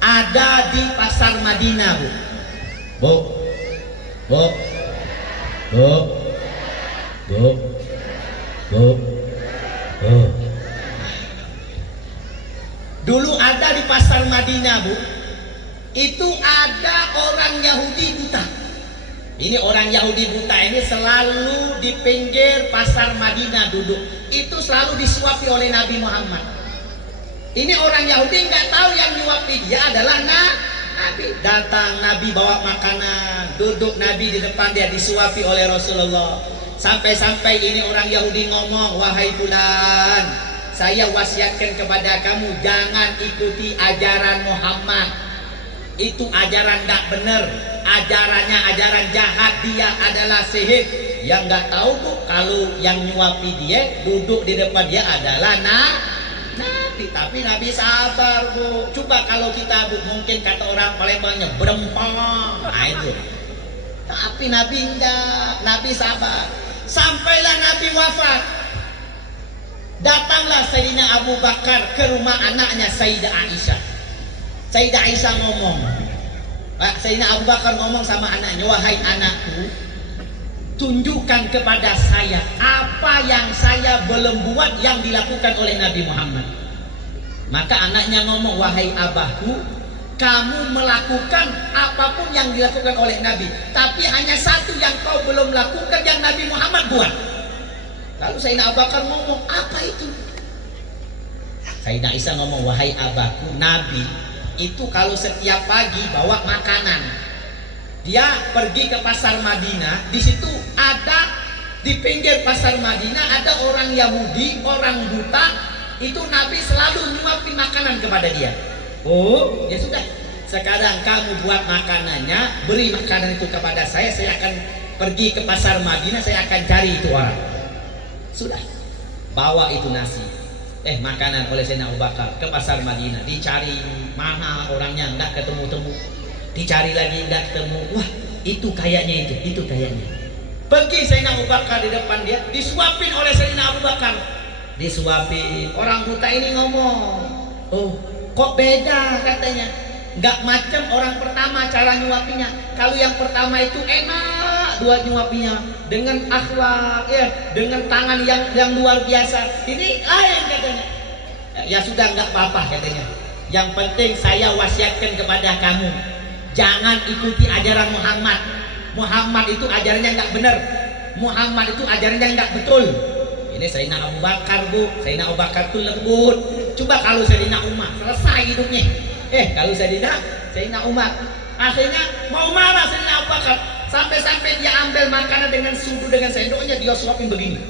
ada di pasar Madinah bu. Dulu ada di pasar Madinah bu, itu ada orang Yahudi buta. Ini orang Yahudi buta ini selalu di pinggir pasar Madinah duduk. Itu selalu disuapi oleh Nabi Muhammad. Ini orang Yahudi nggak tahu yang nyuapi dia adalah Nabi. Datang Nabi bawa makanan, duduk Nabi di depan dia disuapi oleh Rasulullah. Sampai-sampai ini orang Yahudi ngomong, wahai fulan, saya wasiatkan kepada kamu jangan ikuti ajaran Muhammad. Itu ajaran nggak benar, ajarannya ajaran jahat, dia adalah sihir. Yang nggak tahu tuh kalau yang nyuapi dia duduk di depan dia adalah Nabi. Tapi Nabi sabar bu. Coba kalau kita bu, mungkin kata orang Palembangnya berempang, nah itu. Tapi Nabi enggak, Nabi sabar. Sampailah Nabi wafat, datanglah Sayyidina Abu Bakar ke rumah anaknya Sayyidah Aisyah. Sayyidah Aisyah ngomong, Sayyidina Abu Bakar ngomong sama anaknya, wahai anakku, tunjukkan kepada saya apa yang saya belum buat yang dilakukan oleh Nabi Muhammad. Maka anaknya ngomong, wahai abahku, kamu melakukan apapun yang dilakukan oleh Nabi, tapi hanya satu yang kau belum lakukan yang Nabi Muhammad buat. Lalu Sayyidina Abu Bakar ngomong, apa itu? Sayyidah Aisyah ngomong, wahai abahku, Nabi itu kalau setiap pagi bawa makanan, dia pergi ke pasar Madinah. Di situ ada, di pinggir pasar Madinah ada orang Yahudi, orang buta. Itu Nabi selalu nyuapin makanan kepada dia. Oh, ya sudah. Sekarang kamu buat makanannya, beri makanan itu kepada saya akan pergi ke pasar Madinah, saya akan cari itu orang. Sudah. Bawa itu nasi, makanan oleh Sayyidina Abu Bakar ke pasar Madinah. Dicari mana orangnya, enggak ketemu-temu. Dicari lagi enggak ketemu. Wah, itu kayaknya itu kayaknya. Pergi Sayyidina Abu Bakar di depan dia, disuapin oleh Sayyidina Abu Bakar. Disuapin. Orang buta ini ngomong, oh, kok beda katanya. Nggak macam orang pertama cara nyuapinya. Kalau yang pertama itu enak dua nyuapinya dengan akhlak ya, dengan tangan yang luar biasa. Ini lain katanya. Ya sudah nggak apa-apa katanya. Yang penting saya wasiatkan kepada kamu, jangan ikuti ajaran Muhammad. Muhammad itu ajarannya nggak benar. Muhammad itu ajarannya nggak betul. Ini Sayyidina Abu Bakar bu. Sayyidina Abu Bakar itu lembut. Coba kalau Sayyidina Umar selesai hidupnya. Kalau Sayyidina Umar akhirnya mau marah Sayyidina Abu Bakar, sampai-sampai dia ambil makanan dengan sudu dengan sendoknya dia suapin begini.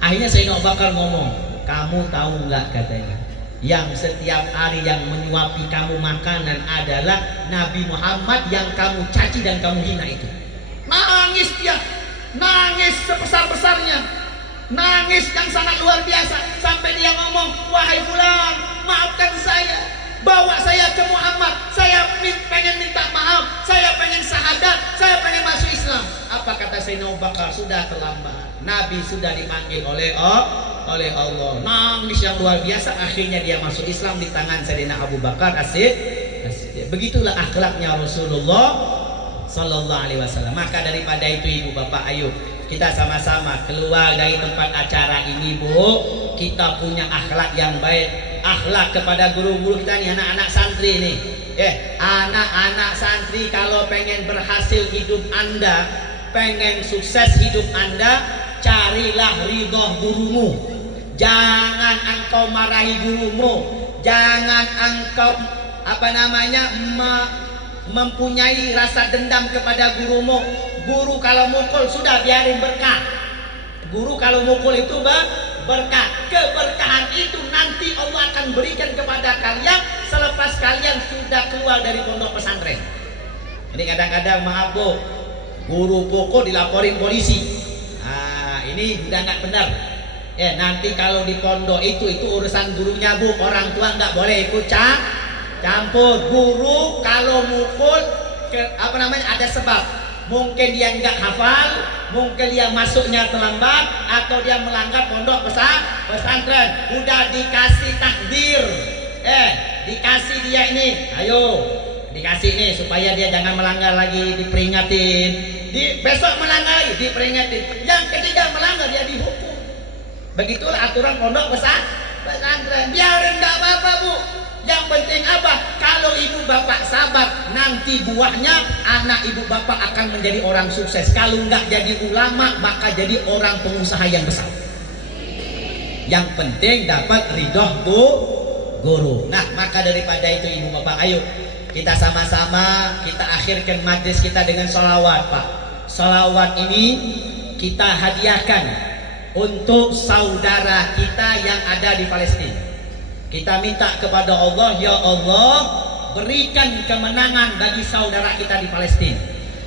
Akhirnya Sayyidina Abu Bakar ngomong, kamu tahu nggak katanya, yang setiap hari yang menyuapi kamu makanan adalah Nabi Muhammad yang kamu caci dan kamu hina itu. Nangis dia, nangis sebesar-besarnya, nangis yang sangat luar biasa, sampai dia ngomong, wahai fulan, maafkan saya, bawa saya ke Muhammad, saya pengen minta maaf, saya pengen syahadat, saya pengen masuk Islam. Apa kata Sayyidina Abu Bakar? Sudah terlambat, Nabi sudah dipanggil oleh Allah. Nangis yang luar biasa, akhirnya dia masuk Islam di tangan Sayyidina Abu Bakar as-Siddiq. Begitulah akhlaknya Rasulullah Sallallahu Alaihi Wasallam. Maka daripada itu ibu bapak, ayo kita sama-sama keluar dari tempat acara ini bu, kita punya akhlak yang baik. Akhlak kepada guru-guru kita nih, anak-anak santri nih. Anak-anak santri, kalau pengen berhasil hidup Anda, pengen sukses hidup Anda, carilah ridho gurumu. Jangan engkau marahi gurumu, jangan engkau mempunyai rasa dendam kepada gurumu. Guru kalau mukul sudah biarin berkah. Guru kalau mukul itu berkah. Keberkahan itu nanti Allah akan berikan kepada kalian selepas kalian sudah keluar dari pondok pesantren. Ini kadang-kadang maaf Bu, guru pukul dilaporin polisi. Ini udah nggak benar. Ya nanti kalau di pondok itu urusan gurunya Bu, orang tua nggak boleh ikut campur. Guru kalau mukul ada sebab. Mungkin dia nggak hafal, mungkin dia masuknya terlambat, atau dia melanggar pondok pesantren. Udah dikasih takdir, dikasih dia ini, ayo dikasih ini supaya dia jangan melanggar lagi, diperingatin. Besok melanggar lagi, diperingatin. Yang ketiga melanggar dia dihukum. Begitulah aturan pondok pesantren. Biarin nggak apa-apa Bu. Yang penting apa? Kalau ibu bapak sabar, nanti buahnya anak ibu bapak akan menjadi orang sukses. Kalau nggak jadi ulama, maka jadi orang pengusaha yang besar. Yang penting dapat ridho guru. Nah, maka daripada itu ibu bapak, ayo kita sama-sama kita akhirkan majlis kita dengan sholawat Pak. Sholawat ini kita hadiahkan untuk saudara kita yang ada di Palestina. Kita minta kepada Allah, ya Allah, berikan kemenangan bagi saudara kita di Palestina.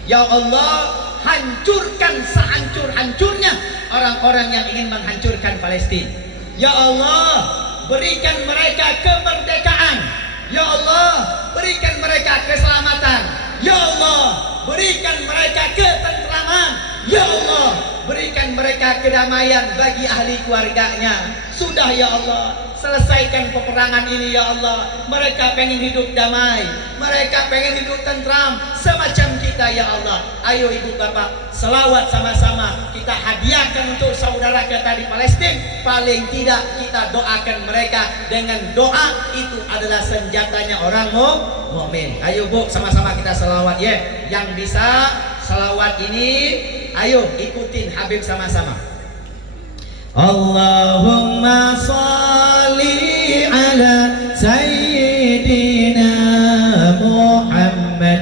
Ya Allah, hancurkan sehancur-hancurnya orang-orang yang ingin menghancurkan Palestina. Ya Allah, berikan mereka kemerdekaan. Ya Allah, berikan mereka keselamatan. Ya Allah, berikan mereka ketentraman. Ya Allah, berikan mereka kedamaian bagi ahli keluarganya. Sudah ya Allah, selesaikan peperangan ini ya Allah. Mereka pengen hidup damai, mereka pengen hidup tentram semacam kita ya Allah. Ayo ibu bapak, selawat sama-sama kita hadiahkan untuk saudara kita di Palestina. Paling tidak kita doakan mereka dengan doa, itu adalah senjatanya orang mukmin. Ayo Bu, sama-sama kita selawat ya. Yang bisa selawat ini, ayo ikutin Habib sama-sama. Allahumma sholli ala sayyidina Muhammad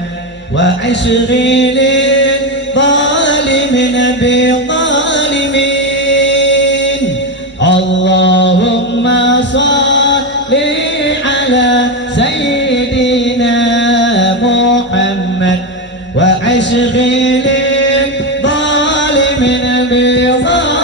wa ashghilil zalimin bi zalimin. Allahumma sholli ala sayyidina Muhammad wa ashghilil zalimin bi zalimin.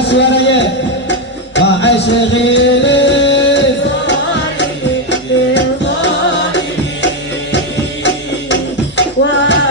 Suaranya wa ashghil wa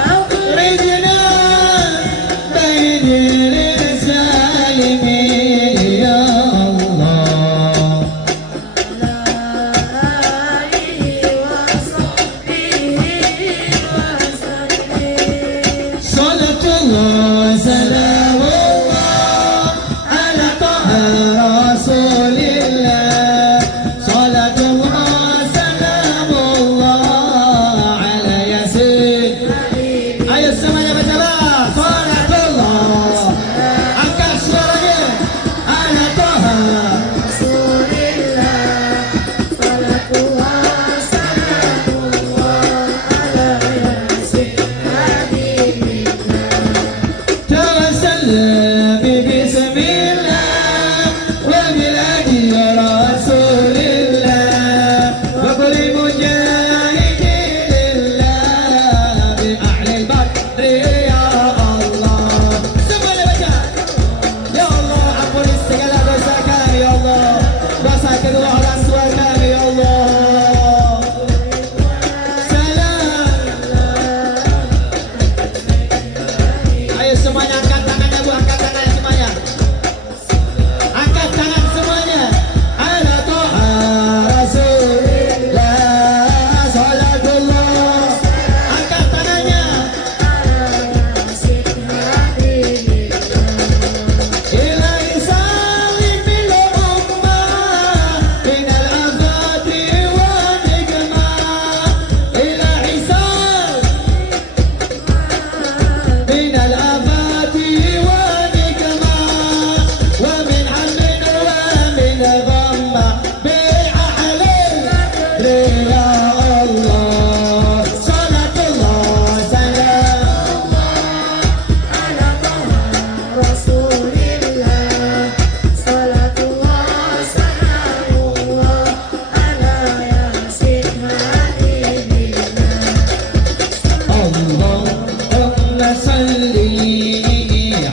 اللهم صل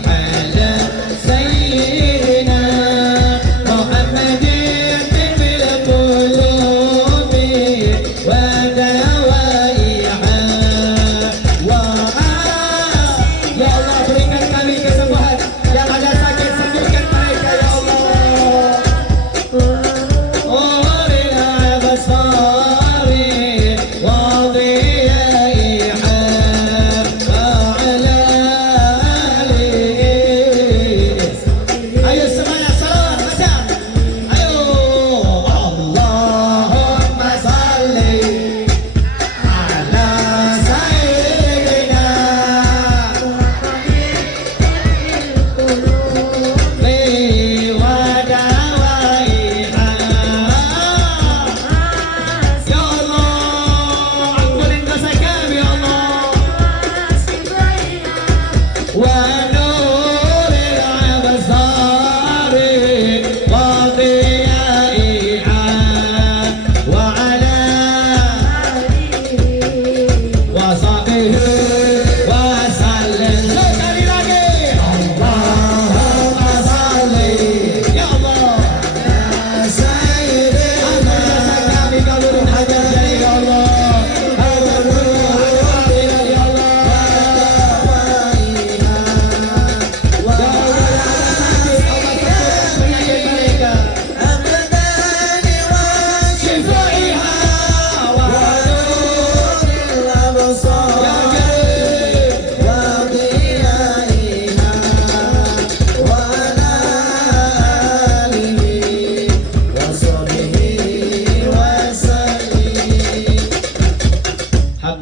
على سيدنا محمد طب القلوب ودوائها ya Allah berikan kami kesembuhan yang ada sakit sembuhkan mereka ya Allah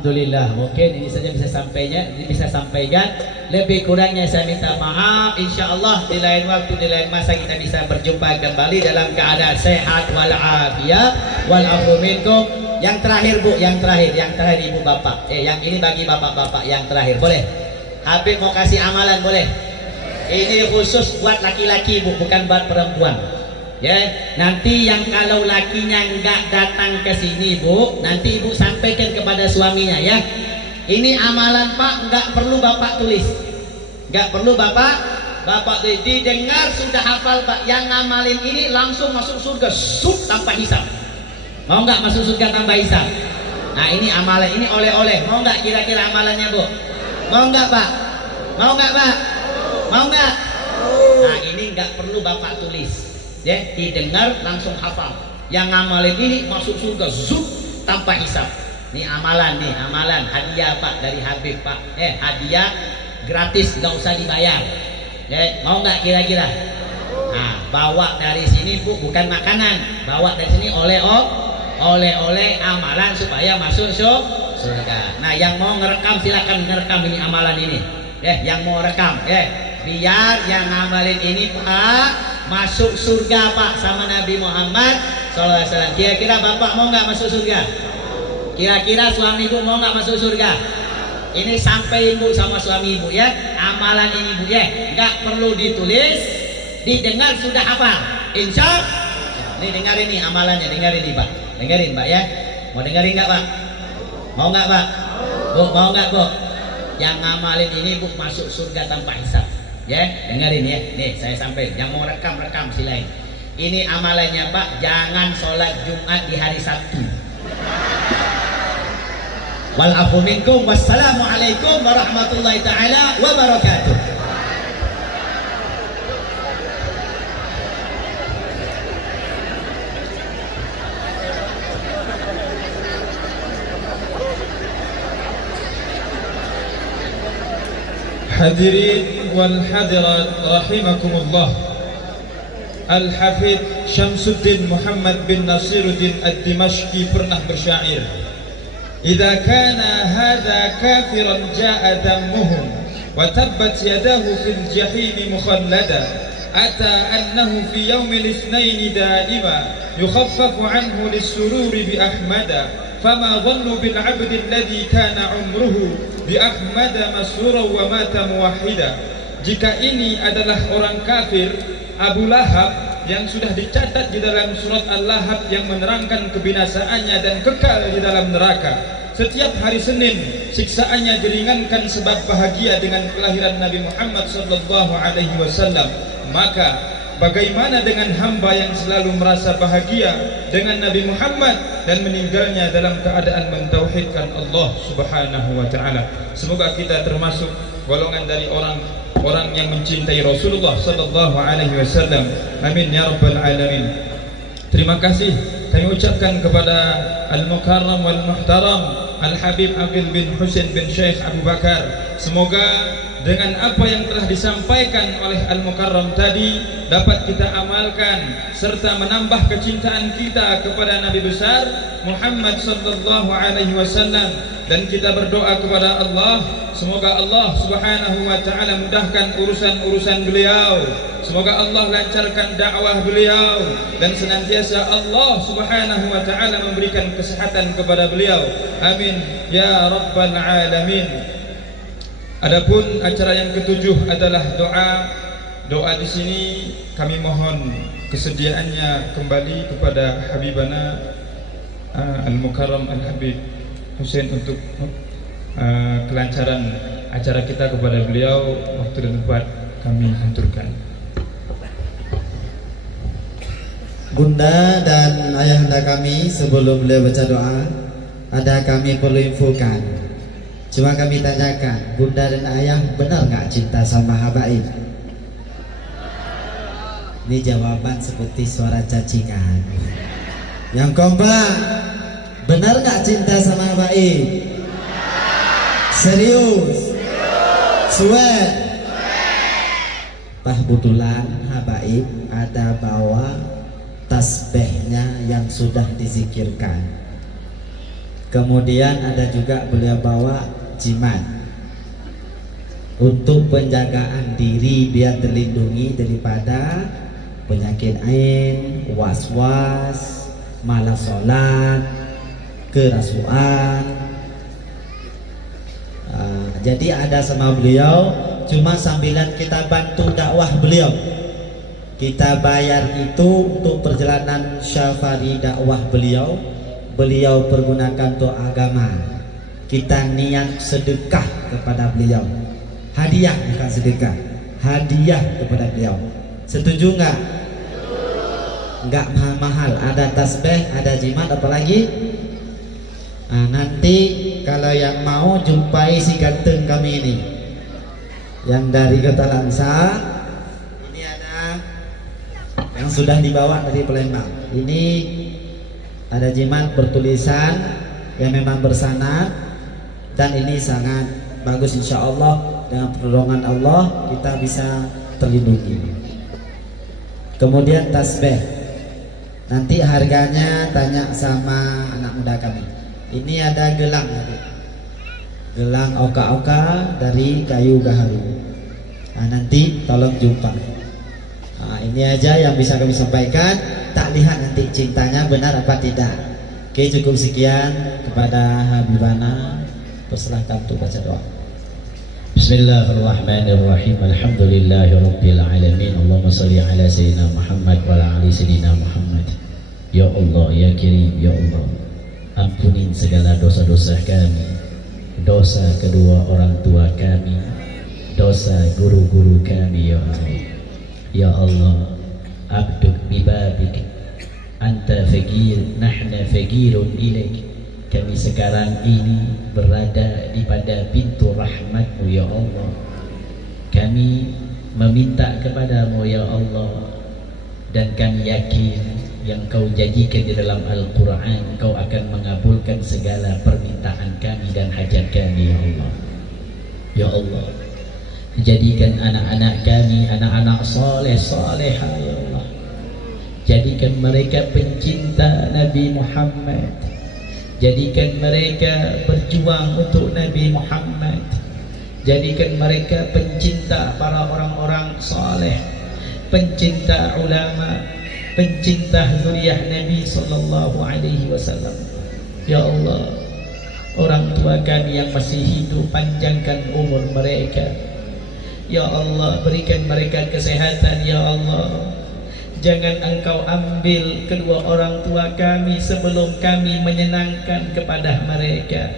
Alhamdulillah, mungkin ini saja bisa sampaikan. Lebih kurangnya saya minta maaf. Insya Allah di lain waktu, di lain masa kita bisa berjumpa kembali dalam keadaan sehat walafiat walafu minkum. Yang terakhir Bu, yang terakhir Ibu Bapak. Yang ini bagi Bapak-bapak yang terakhir. Boleh? Habib mau kasih amalan boleh? Ini khusus buat laki-laki Bu, bukan buat perempuan. Ya, nanti yang kalau lakinya nggak datang ke sini Bu, nanti Ibu sampaikan kepada suaminya ya. Ini amalan Pak, nggak perlu Bapak tulis, nggak perlu Bapak tulis. Didengar sudah hafal Pak. Yang ngamalin ini langsung masuk surga, tanpa hisab. Mau nggak masuk surga tanpa hisab? Nah ini amalan, ini oleh-oleh. Mau nggak kira-kira amalannya Bu? Mau nggak Pak? Mau nggak Pak? Mau nggak? Nah ini nggak perlu Bapak tulis. Ya, didengar langsung hafal. Yang ngamalin ini masuk surga tanpa hisab. Ini amalan nih, amalan hadiah Pak dari Habib Pak. Hadiah gratis, nggak usah dibayar. Ya, mau nggak kira-kira? Nah, bawa dari sini Bu, bukan makanan. Bawa dari sini oleh-oleh amalan supaya masuk surga. Nah, yang mau ngerekam silakan ngerekam ini amalan ini. Yang mau rekam, biar yang ngamalin ini Pak masuk surga Pak sama Nabi Muhammad SAW. Kira-kira Bapak mau nggak masuk surga? Kira-kira suami Ibu mau nggak masuk surga? Ini sampai Ibu sama suami Ibu ya. Amalan ini Bu ya, nggak perlu ditulis, didengar sudah hafal. Insya Allah. Nih dengarin nih amalannya, dengarin nih Pak. Dengarin Pak ya. Mau dengerin nggak Pak? Mau nggak Pak? Bu, mau nggak Bu? Yang ngamalin ini Bu masuk surga tanpa hisab. Ya, dengerin ya. Nih saya sampaikan. Yang mau rekam silain. Ini amalannya Pak, jangan sholat Jumat di hari Sabtu. Walafu minkum. Wassalamualaikum warahmatullahi taala wabarakatuh. Hadirin wal hadirat rahimakumullah. Al-Hafidh Syamsuddin Muhammad bin Nasiruddin Ad-Dimashqi pernah bersyair, "Idza kana hadza kafiran jaa dhammuhum wa tabbat yadahu fil jahim mukhallada ata annahu fi yaumil itsnain daima yukhaffafu anhu lis-sururi bi ahmada fama dhannu bil 'abdi alladhi kana 'umruhu bi ahmada masrura wa mata muwahhida." Jika ini adalah orang kafir, Abu Lahab yang sudah dicatat di dalam surat Al-Lahab yang menerangkan kebinasaannya dan kekal di dalam neraka, setiap hari Senin siksaannya diringankan sebab bahagia dengan kelahiran Nabi Muhammad sallallahu alaihi wasallam, maka bagaimana dengan hamba yang selalu merasa bahagia dengan Nabi Muhammad dan meninggalnya dalam keadaan mentauhidkan Allah Subhanahu wa taala. Semoga kita termasuk golongan dari orang yang mencintai Rasulullah sallallahu alaihi wasallam. Amin ya rabbal alamin. Terima kasih kami ucapkan kepada Al-Mukarram wal Muhtaram Al-Habib Aqil bin Husain bin Syekh Abu Bakar. Semoga dengan apa yang telah disampaikan oleh Al-Mukarram tadi dapat kita amalkan serta menambah kecintaan kita kepada Nabi besar Muhammad sallallahu alaihi wasallam, dan kita berdoa kepada Allah semoga Allah Subhanahu wa taala mudahkan urusan-urusan beliau, semoga Allah lancarkan dakwah beliau, dan senantiasa Allah Subhanahu wa taala memberikan kesehatan kepada beliau. Amin ya rabbal alamin. Adapun acara yang ketujuh adalah doa di sini kami mohon kesediaannya kembali kepada Habibana Al-Mukarram Al-Habib Husain untuk kelancaran acara kita kepada beliau. Waktu dan tempat kami haturkan. Bunda dan ayahanda kami, sebelum beliau baca doa, ada kami perlu infokan. Cuma kami tanyakan, Bunda dan ayah benar nggak cinta sama habaib? Ini jawaban seperti suara cacingan. Yang kompak, benar nggak cinta sama habaib? Serius? Swear? Bah kebetulan habaib ada bawa tasbihnya yang sudah dizikirkan. Kemudian ada juga beliau bawa jimat untuk penjagaan diri biar terlindungi daripada penyakit ain, was-was, malas sholat, kerasuan. Jadi ada sama beliau, cuma sambilan kita bantu dakwah beliau. Kita bayar itu untuk perjalanan syafari dakwah beliau. Beliau pergunakan untuk agama. Kita niat sedekah kepada beliau. Hadiah bukan sedekah, hadiah kepada beliau. Setuju nggak? Nggak mahal-mahal. Ada tasbih, ada jimat, apa lagi? Nanti kalau yang mau jumpai si ganteng kami ini, yang dari Kota Langsa. Ini ada yang sudah dibawa dari Palembang. Ini ada jimat bertulisan yang memang bersanad, dan ini sangat bagus, insya Allah dengan pertolongan Allah kita bisa terlindungi. Kemudian tasbih, nanti harganya tanya sama anak muda kami. Ini ada gelang, gelang oka-oka dari kayu gaharu. Nanti tolong jumpa. Ini aja yang bisa kami sampaikan. Tak lihat nanti cintanya benar apa tidak. Oke, cukup sekian. Kepada Habibana persilahkan untuk baca doa. Bismillahirrahmanirrahim. Alhamdulillahirabbil alamin. Allahumma shalli ala sayyidina Muhammad wa ala ali sayyidina Muhammad. Ya Allah, ya Karim, ya Allah, ampunin segala dosa-dosa kami, dosa kedua orang tua kami, dosa guru-guru kami, ya Allah. Ya Allah, abduk bibabik, anta faqir, nahna faqirun ilaik. Kami sekarang ini berada di pada pintu rahmat-Mu, ya Allah. Kami meminta kepadamu, ya Allah, dan kami yakin yang Kau janjikan di dalam Al-Quran, Kau akan mengabulkan segala permintaan kami dan hajat kami, ya Allah. Ya Allah, jadikan anak-anak kami anak-anak soleh-solehah, ya Allah. Jadikan mereka pencinta Nabi Muhammad. Jadikan mereka berjuang untuk Nabi Muhammad. Jadikan mereka pencinta para orang-orang saleh, pencinta ulama, pencinta zuriyah Nabi sallallahu alaihi wasallam. Ya Allah, orang tua kami yang masih hidup, panjangkan umur mereka. Ya Allah, berikan mereka kesehatan, ya Allah. jangan engkau ambil kedua orang tua kami sebelum kami menyenangkan kepada mereka,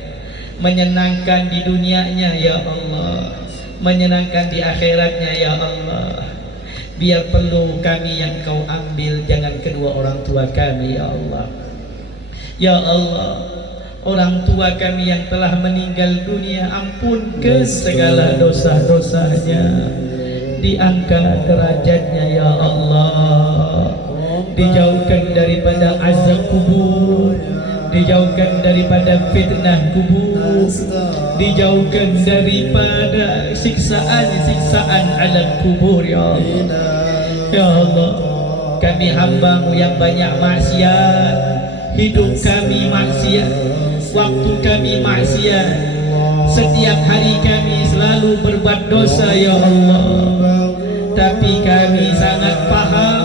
menyenangkan di dunianya ya Allah, menyenangkan di akhiratnya ya Allah. Biar perlu kami yang kau ambil, jangan kedua orang tua kami ya Allah. Ya Allah, orang tua kami yang telah meninggal dunia, ampunkan segala dosa-dosanya, diangkat derajatnya ya Allah, dijauhkan daripada azab kubur, dijauhkan daripada fitnah kubur, dijauhkan daripada siksaan-siksaan alam kubur ya Allah. Ya Allah, kami hamba-Mu yang banyak maksiat, hidup kami maksiat, waktu kami maksiat, setiap hari kami selalu berbuat dosa ya Allah. Tapi kami sangat paham,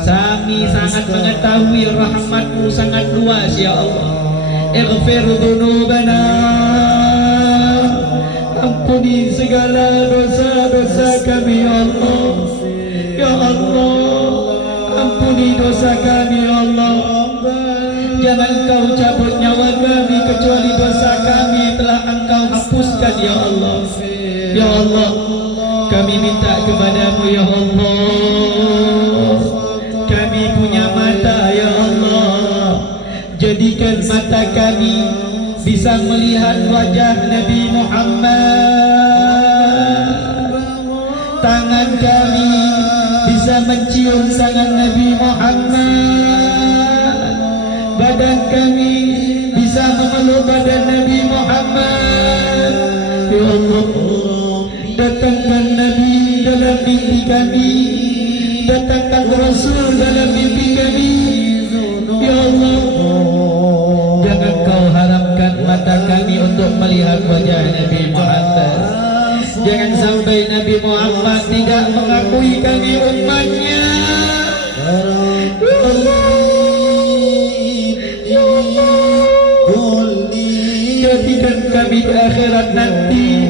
kami sangat mengetahui rahmat-Mu sangat luas ya Allah. Ighfir dhunubana, ampuni segala dosa-dosa kami ya Allah. Ya Allah, ampuni dosa kami ya Allah. Jangan Kau cabut nyawa kami kecuali dosa kami telah Engkau hapuskan ya Allah. Ya Allah, kami minta kepadamu ya Allah, kami punya mata ya Allah, jadikan mata kami bisa melihat wajah Nabi Muhammad, tangan kami bisa mencium tangan Nabi Muhammad, badan kami bisa memeluk badan Nabi Muhammad. Ya Allah, datangkan Nabi dalam mimpi kami, datangkan Rasul dalam mimpi kami. Ya Allah, jangan Kau haramkan mata kami untuk melihat wajah Nabi Muhammad. Jangan sampai Nabi Muhammad tidak mengakui kami umatnya. Ya Allah, ya Allah, jadikan kami di akhirat nanti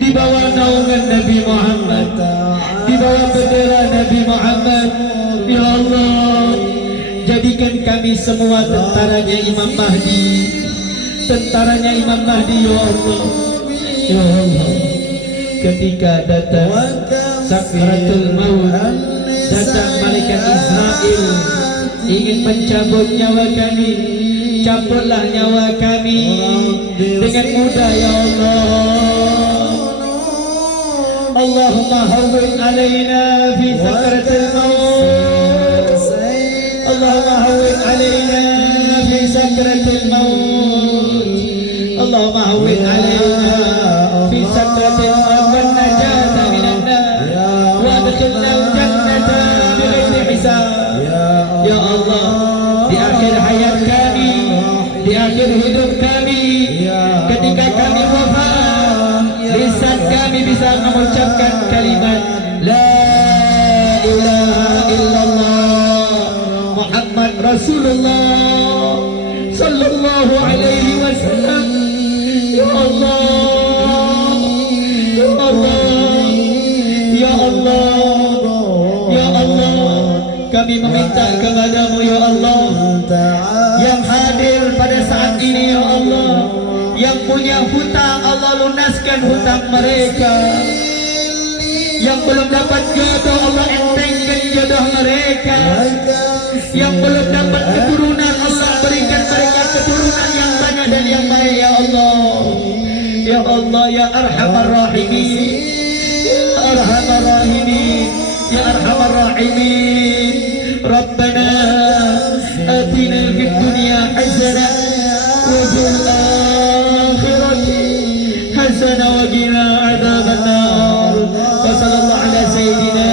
di bawah naungan Nabi Muhammad, di bawah bendera Nabi Muhammad. Ya Allah, jadikan kami semua tentaranya Imam Mahdi, tentaranya Imam Mahdi ya Allah. Ya Allah, ketika datang sakratul maut, datang malaikat Israel ingin mencabut nyawa kami, cabutlah nyawa kami dengan mudah ya Allah. Allahumma hawwin alaina fi sakratil maut, Allahumma hawwin alaina fi sakratil maut, Allahumma hawwin alaina fi sakratil maut wan najata minan nar wa adkhilna al-jannata bighairi hisab. Ya Allah, di akhir hayat kami, di akhir hidup kami, ketika kami wafat, lisan kami bisa mengucapkan kalimat La ilaha illallah Muhammad Rasulullah sallallahu alaihi wasallam. Ya Allah, ya Allah, ya Allah, ya Allah, kami meminta kepadamu ya Allah, yang hadir pada saat ini ya Allah, yang punya hutang Allah lunaskan hutang mereka, yang belum dapat jodoh Allah entengkan jodoh mereka, yang belum dapat keturunan Allah berikan mereka keturunan yang banyak dan yang baik ya Allah. Ya Allah, ya Arhamar Rahimin, ya Arhamar Rahimin, ya Arhamar Rahimin. Rabbana atina fid dunya hasanah wa fil akhirati hasanah wa qina adzaban nar. Wa sallallahu ala sayyidina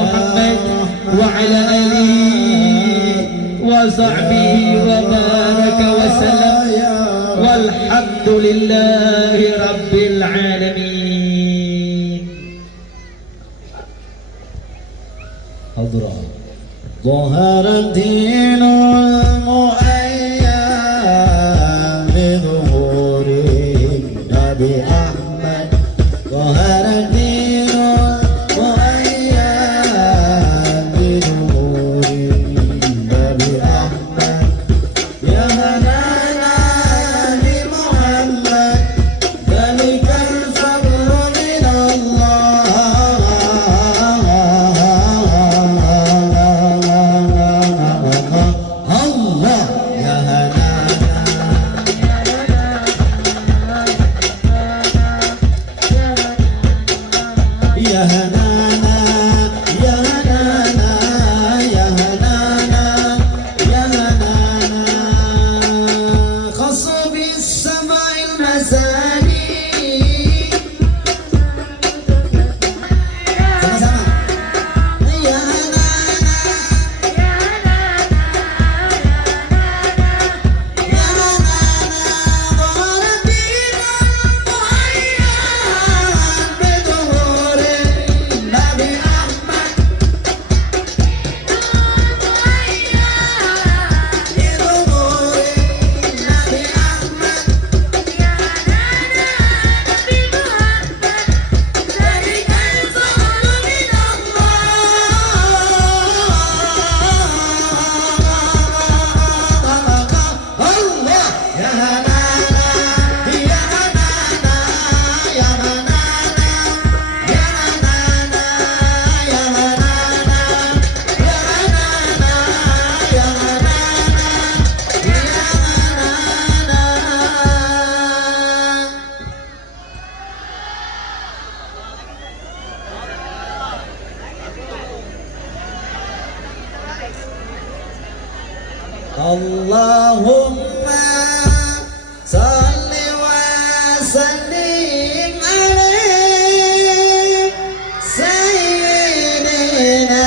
Muhammad wa ala alihi wa sahbihi wa baraka wa sallam. Walhamdulillahi rabbil alamin. Hadra ظهر الدين المؤيد بظهور النبي أحمد. ظهر الدين المؤيد بظهور Allahumma salli wa sallim alaihi sayyidina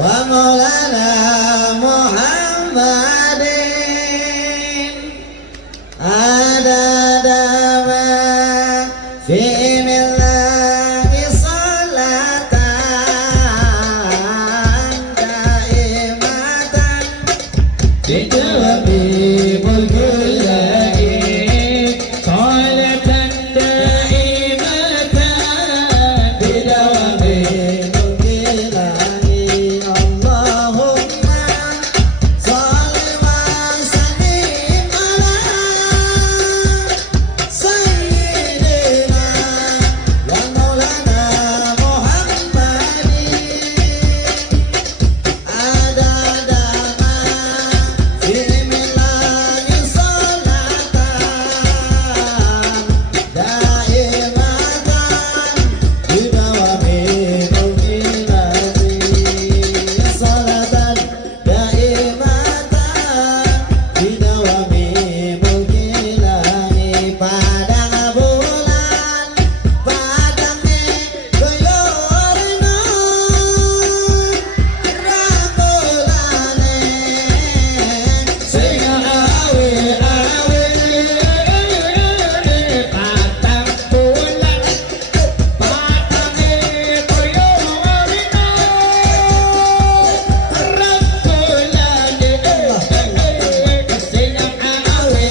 wa maulana Muhammadin adada ma fi millahi salatan daimatan bidawabi mulkul lahi salatan daimatan bidawabi mulkul lahi Allahumma salli wa sallim ala sayyidina wa maulana Muhammadin adada ma fi millahi salatan daimatan bidawami mulkil lahi salatan daimatan bidawami mulkil lahi padang bulan padang koyorna rambulane sing awe awe padang bulan padang koyorna rambulane sing awe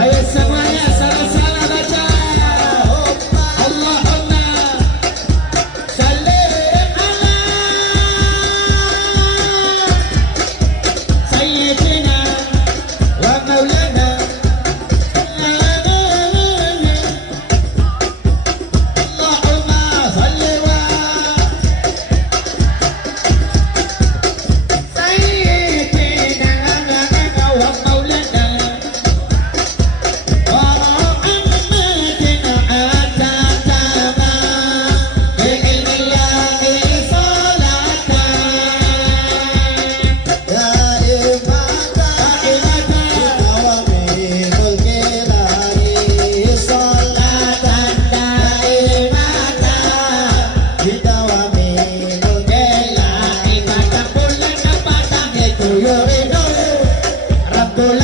Ayo semuanya salah-salah baca. Allahumma salli ala sayyidina wa maulana Allahumma salli wa sayyidina wa maulana Rabbul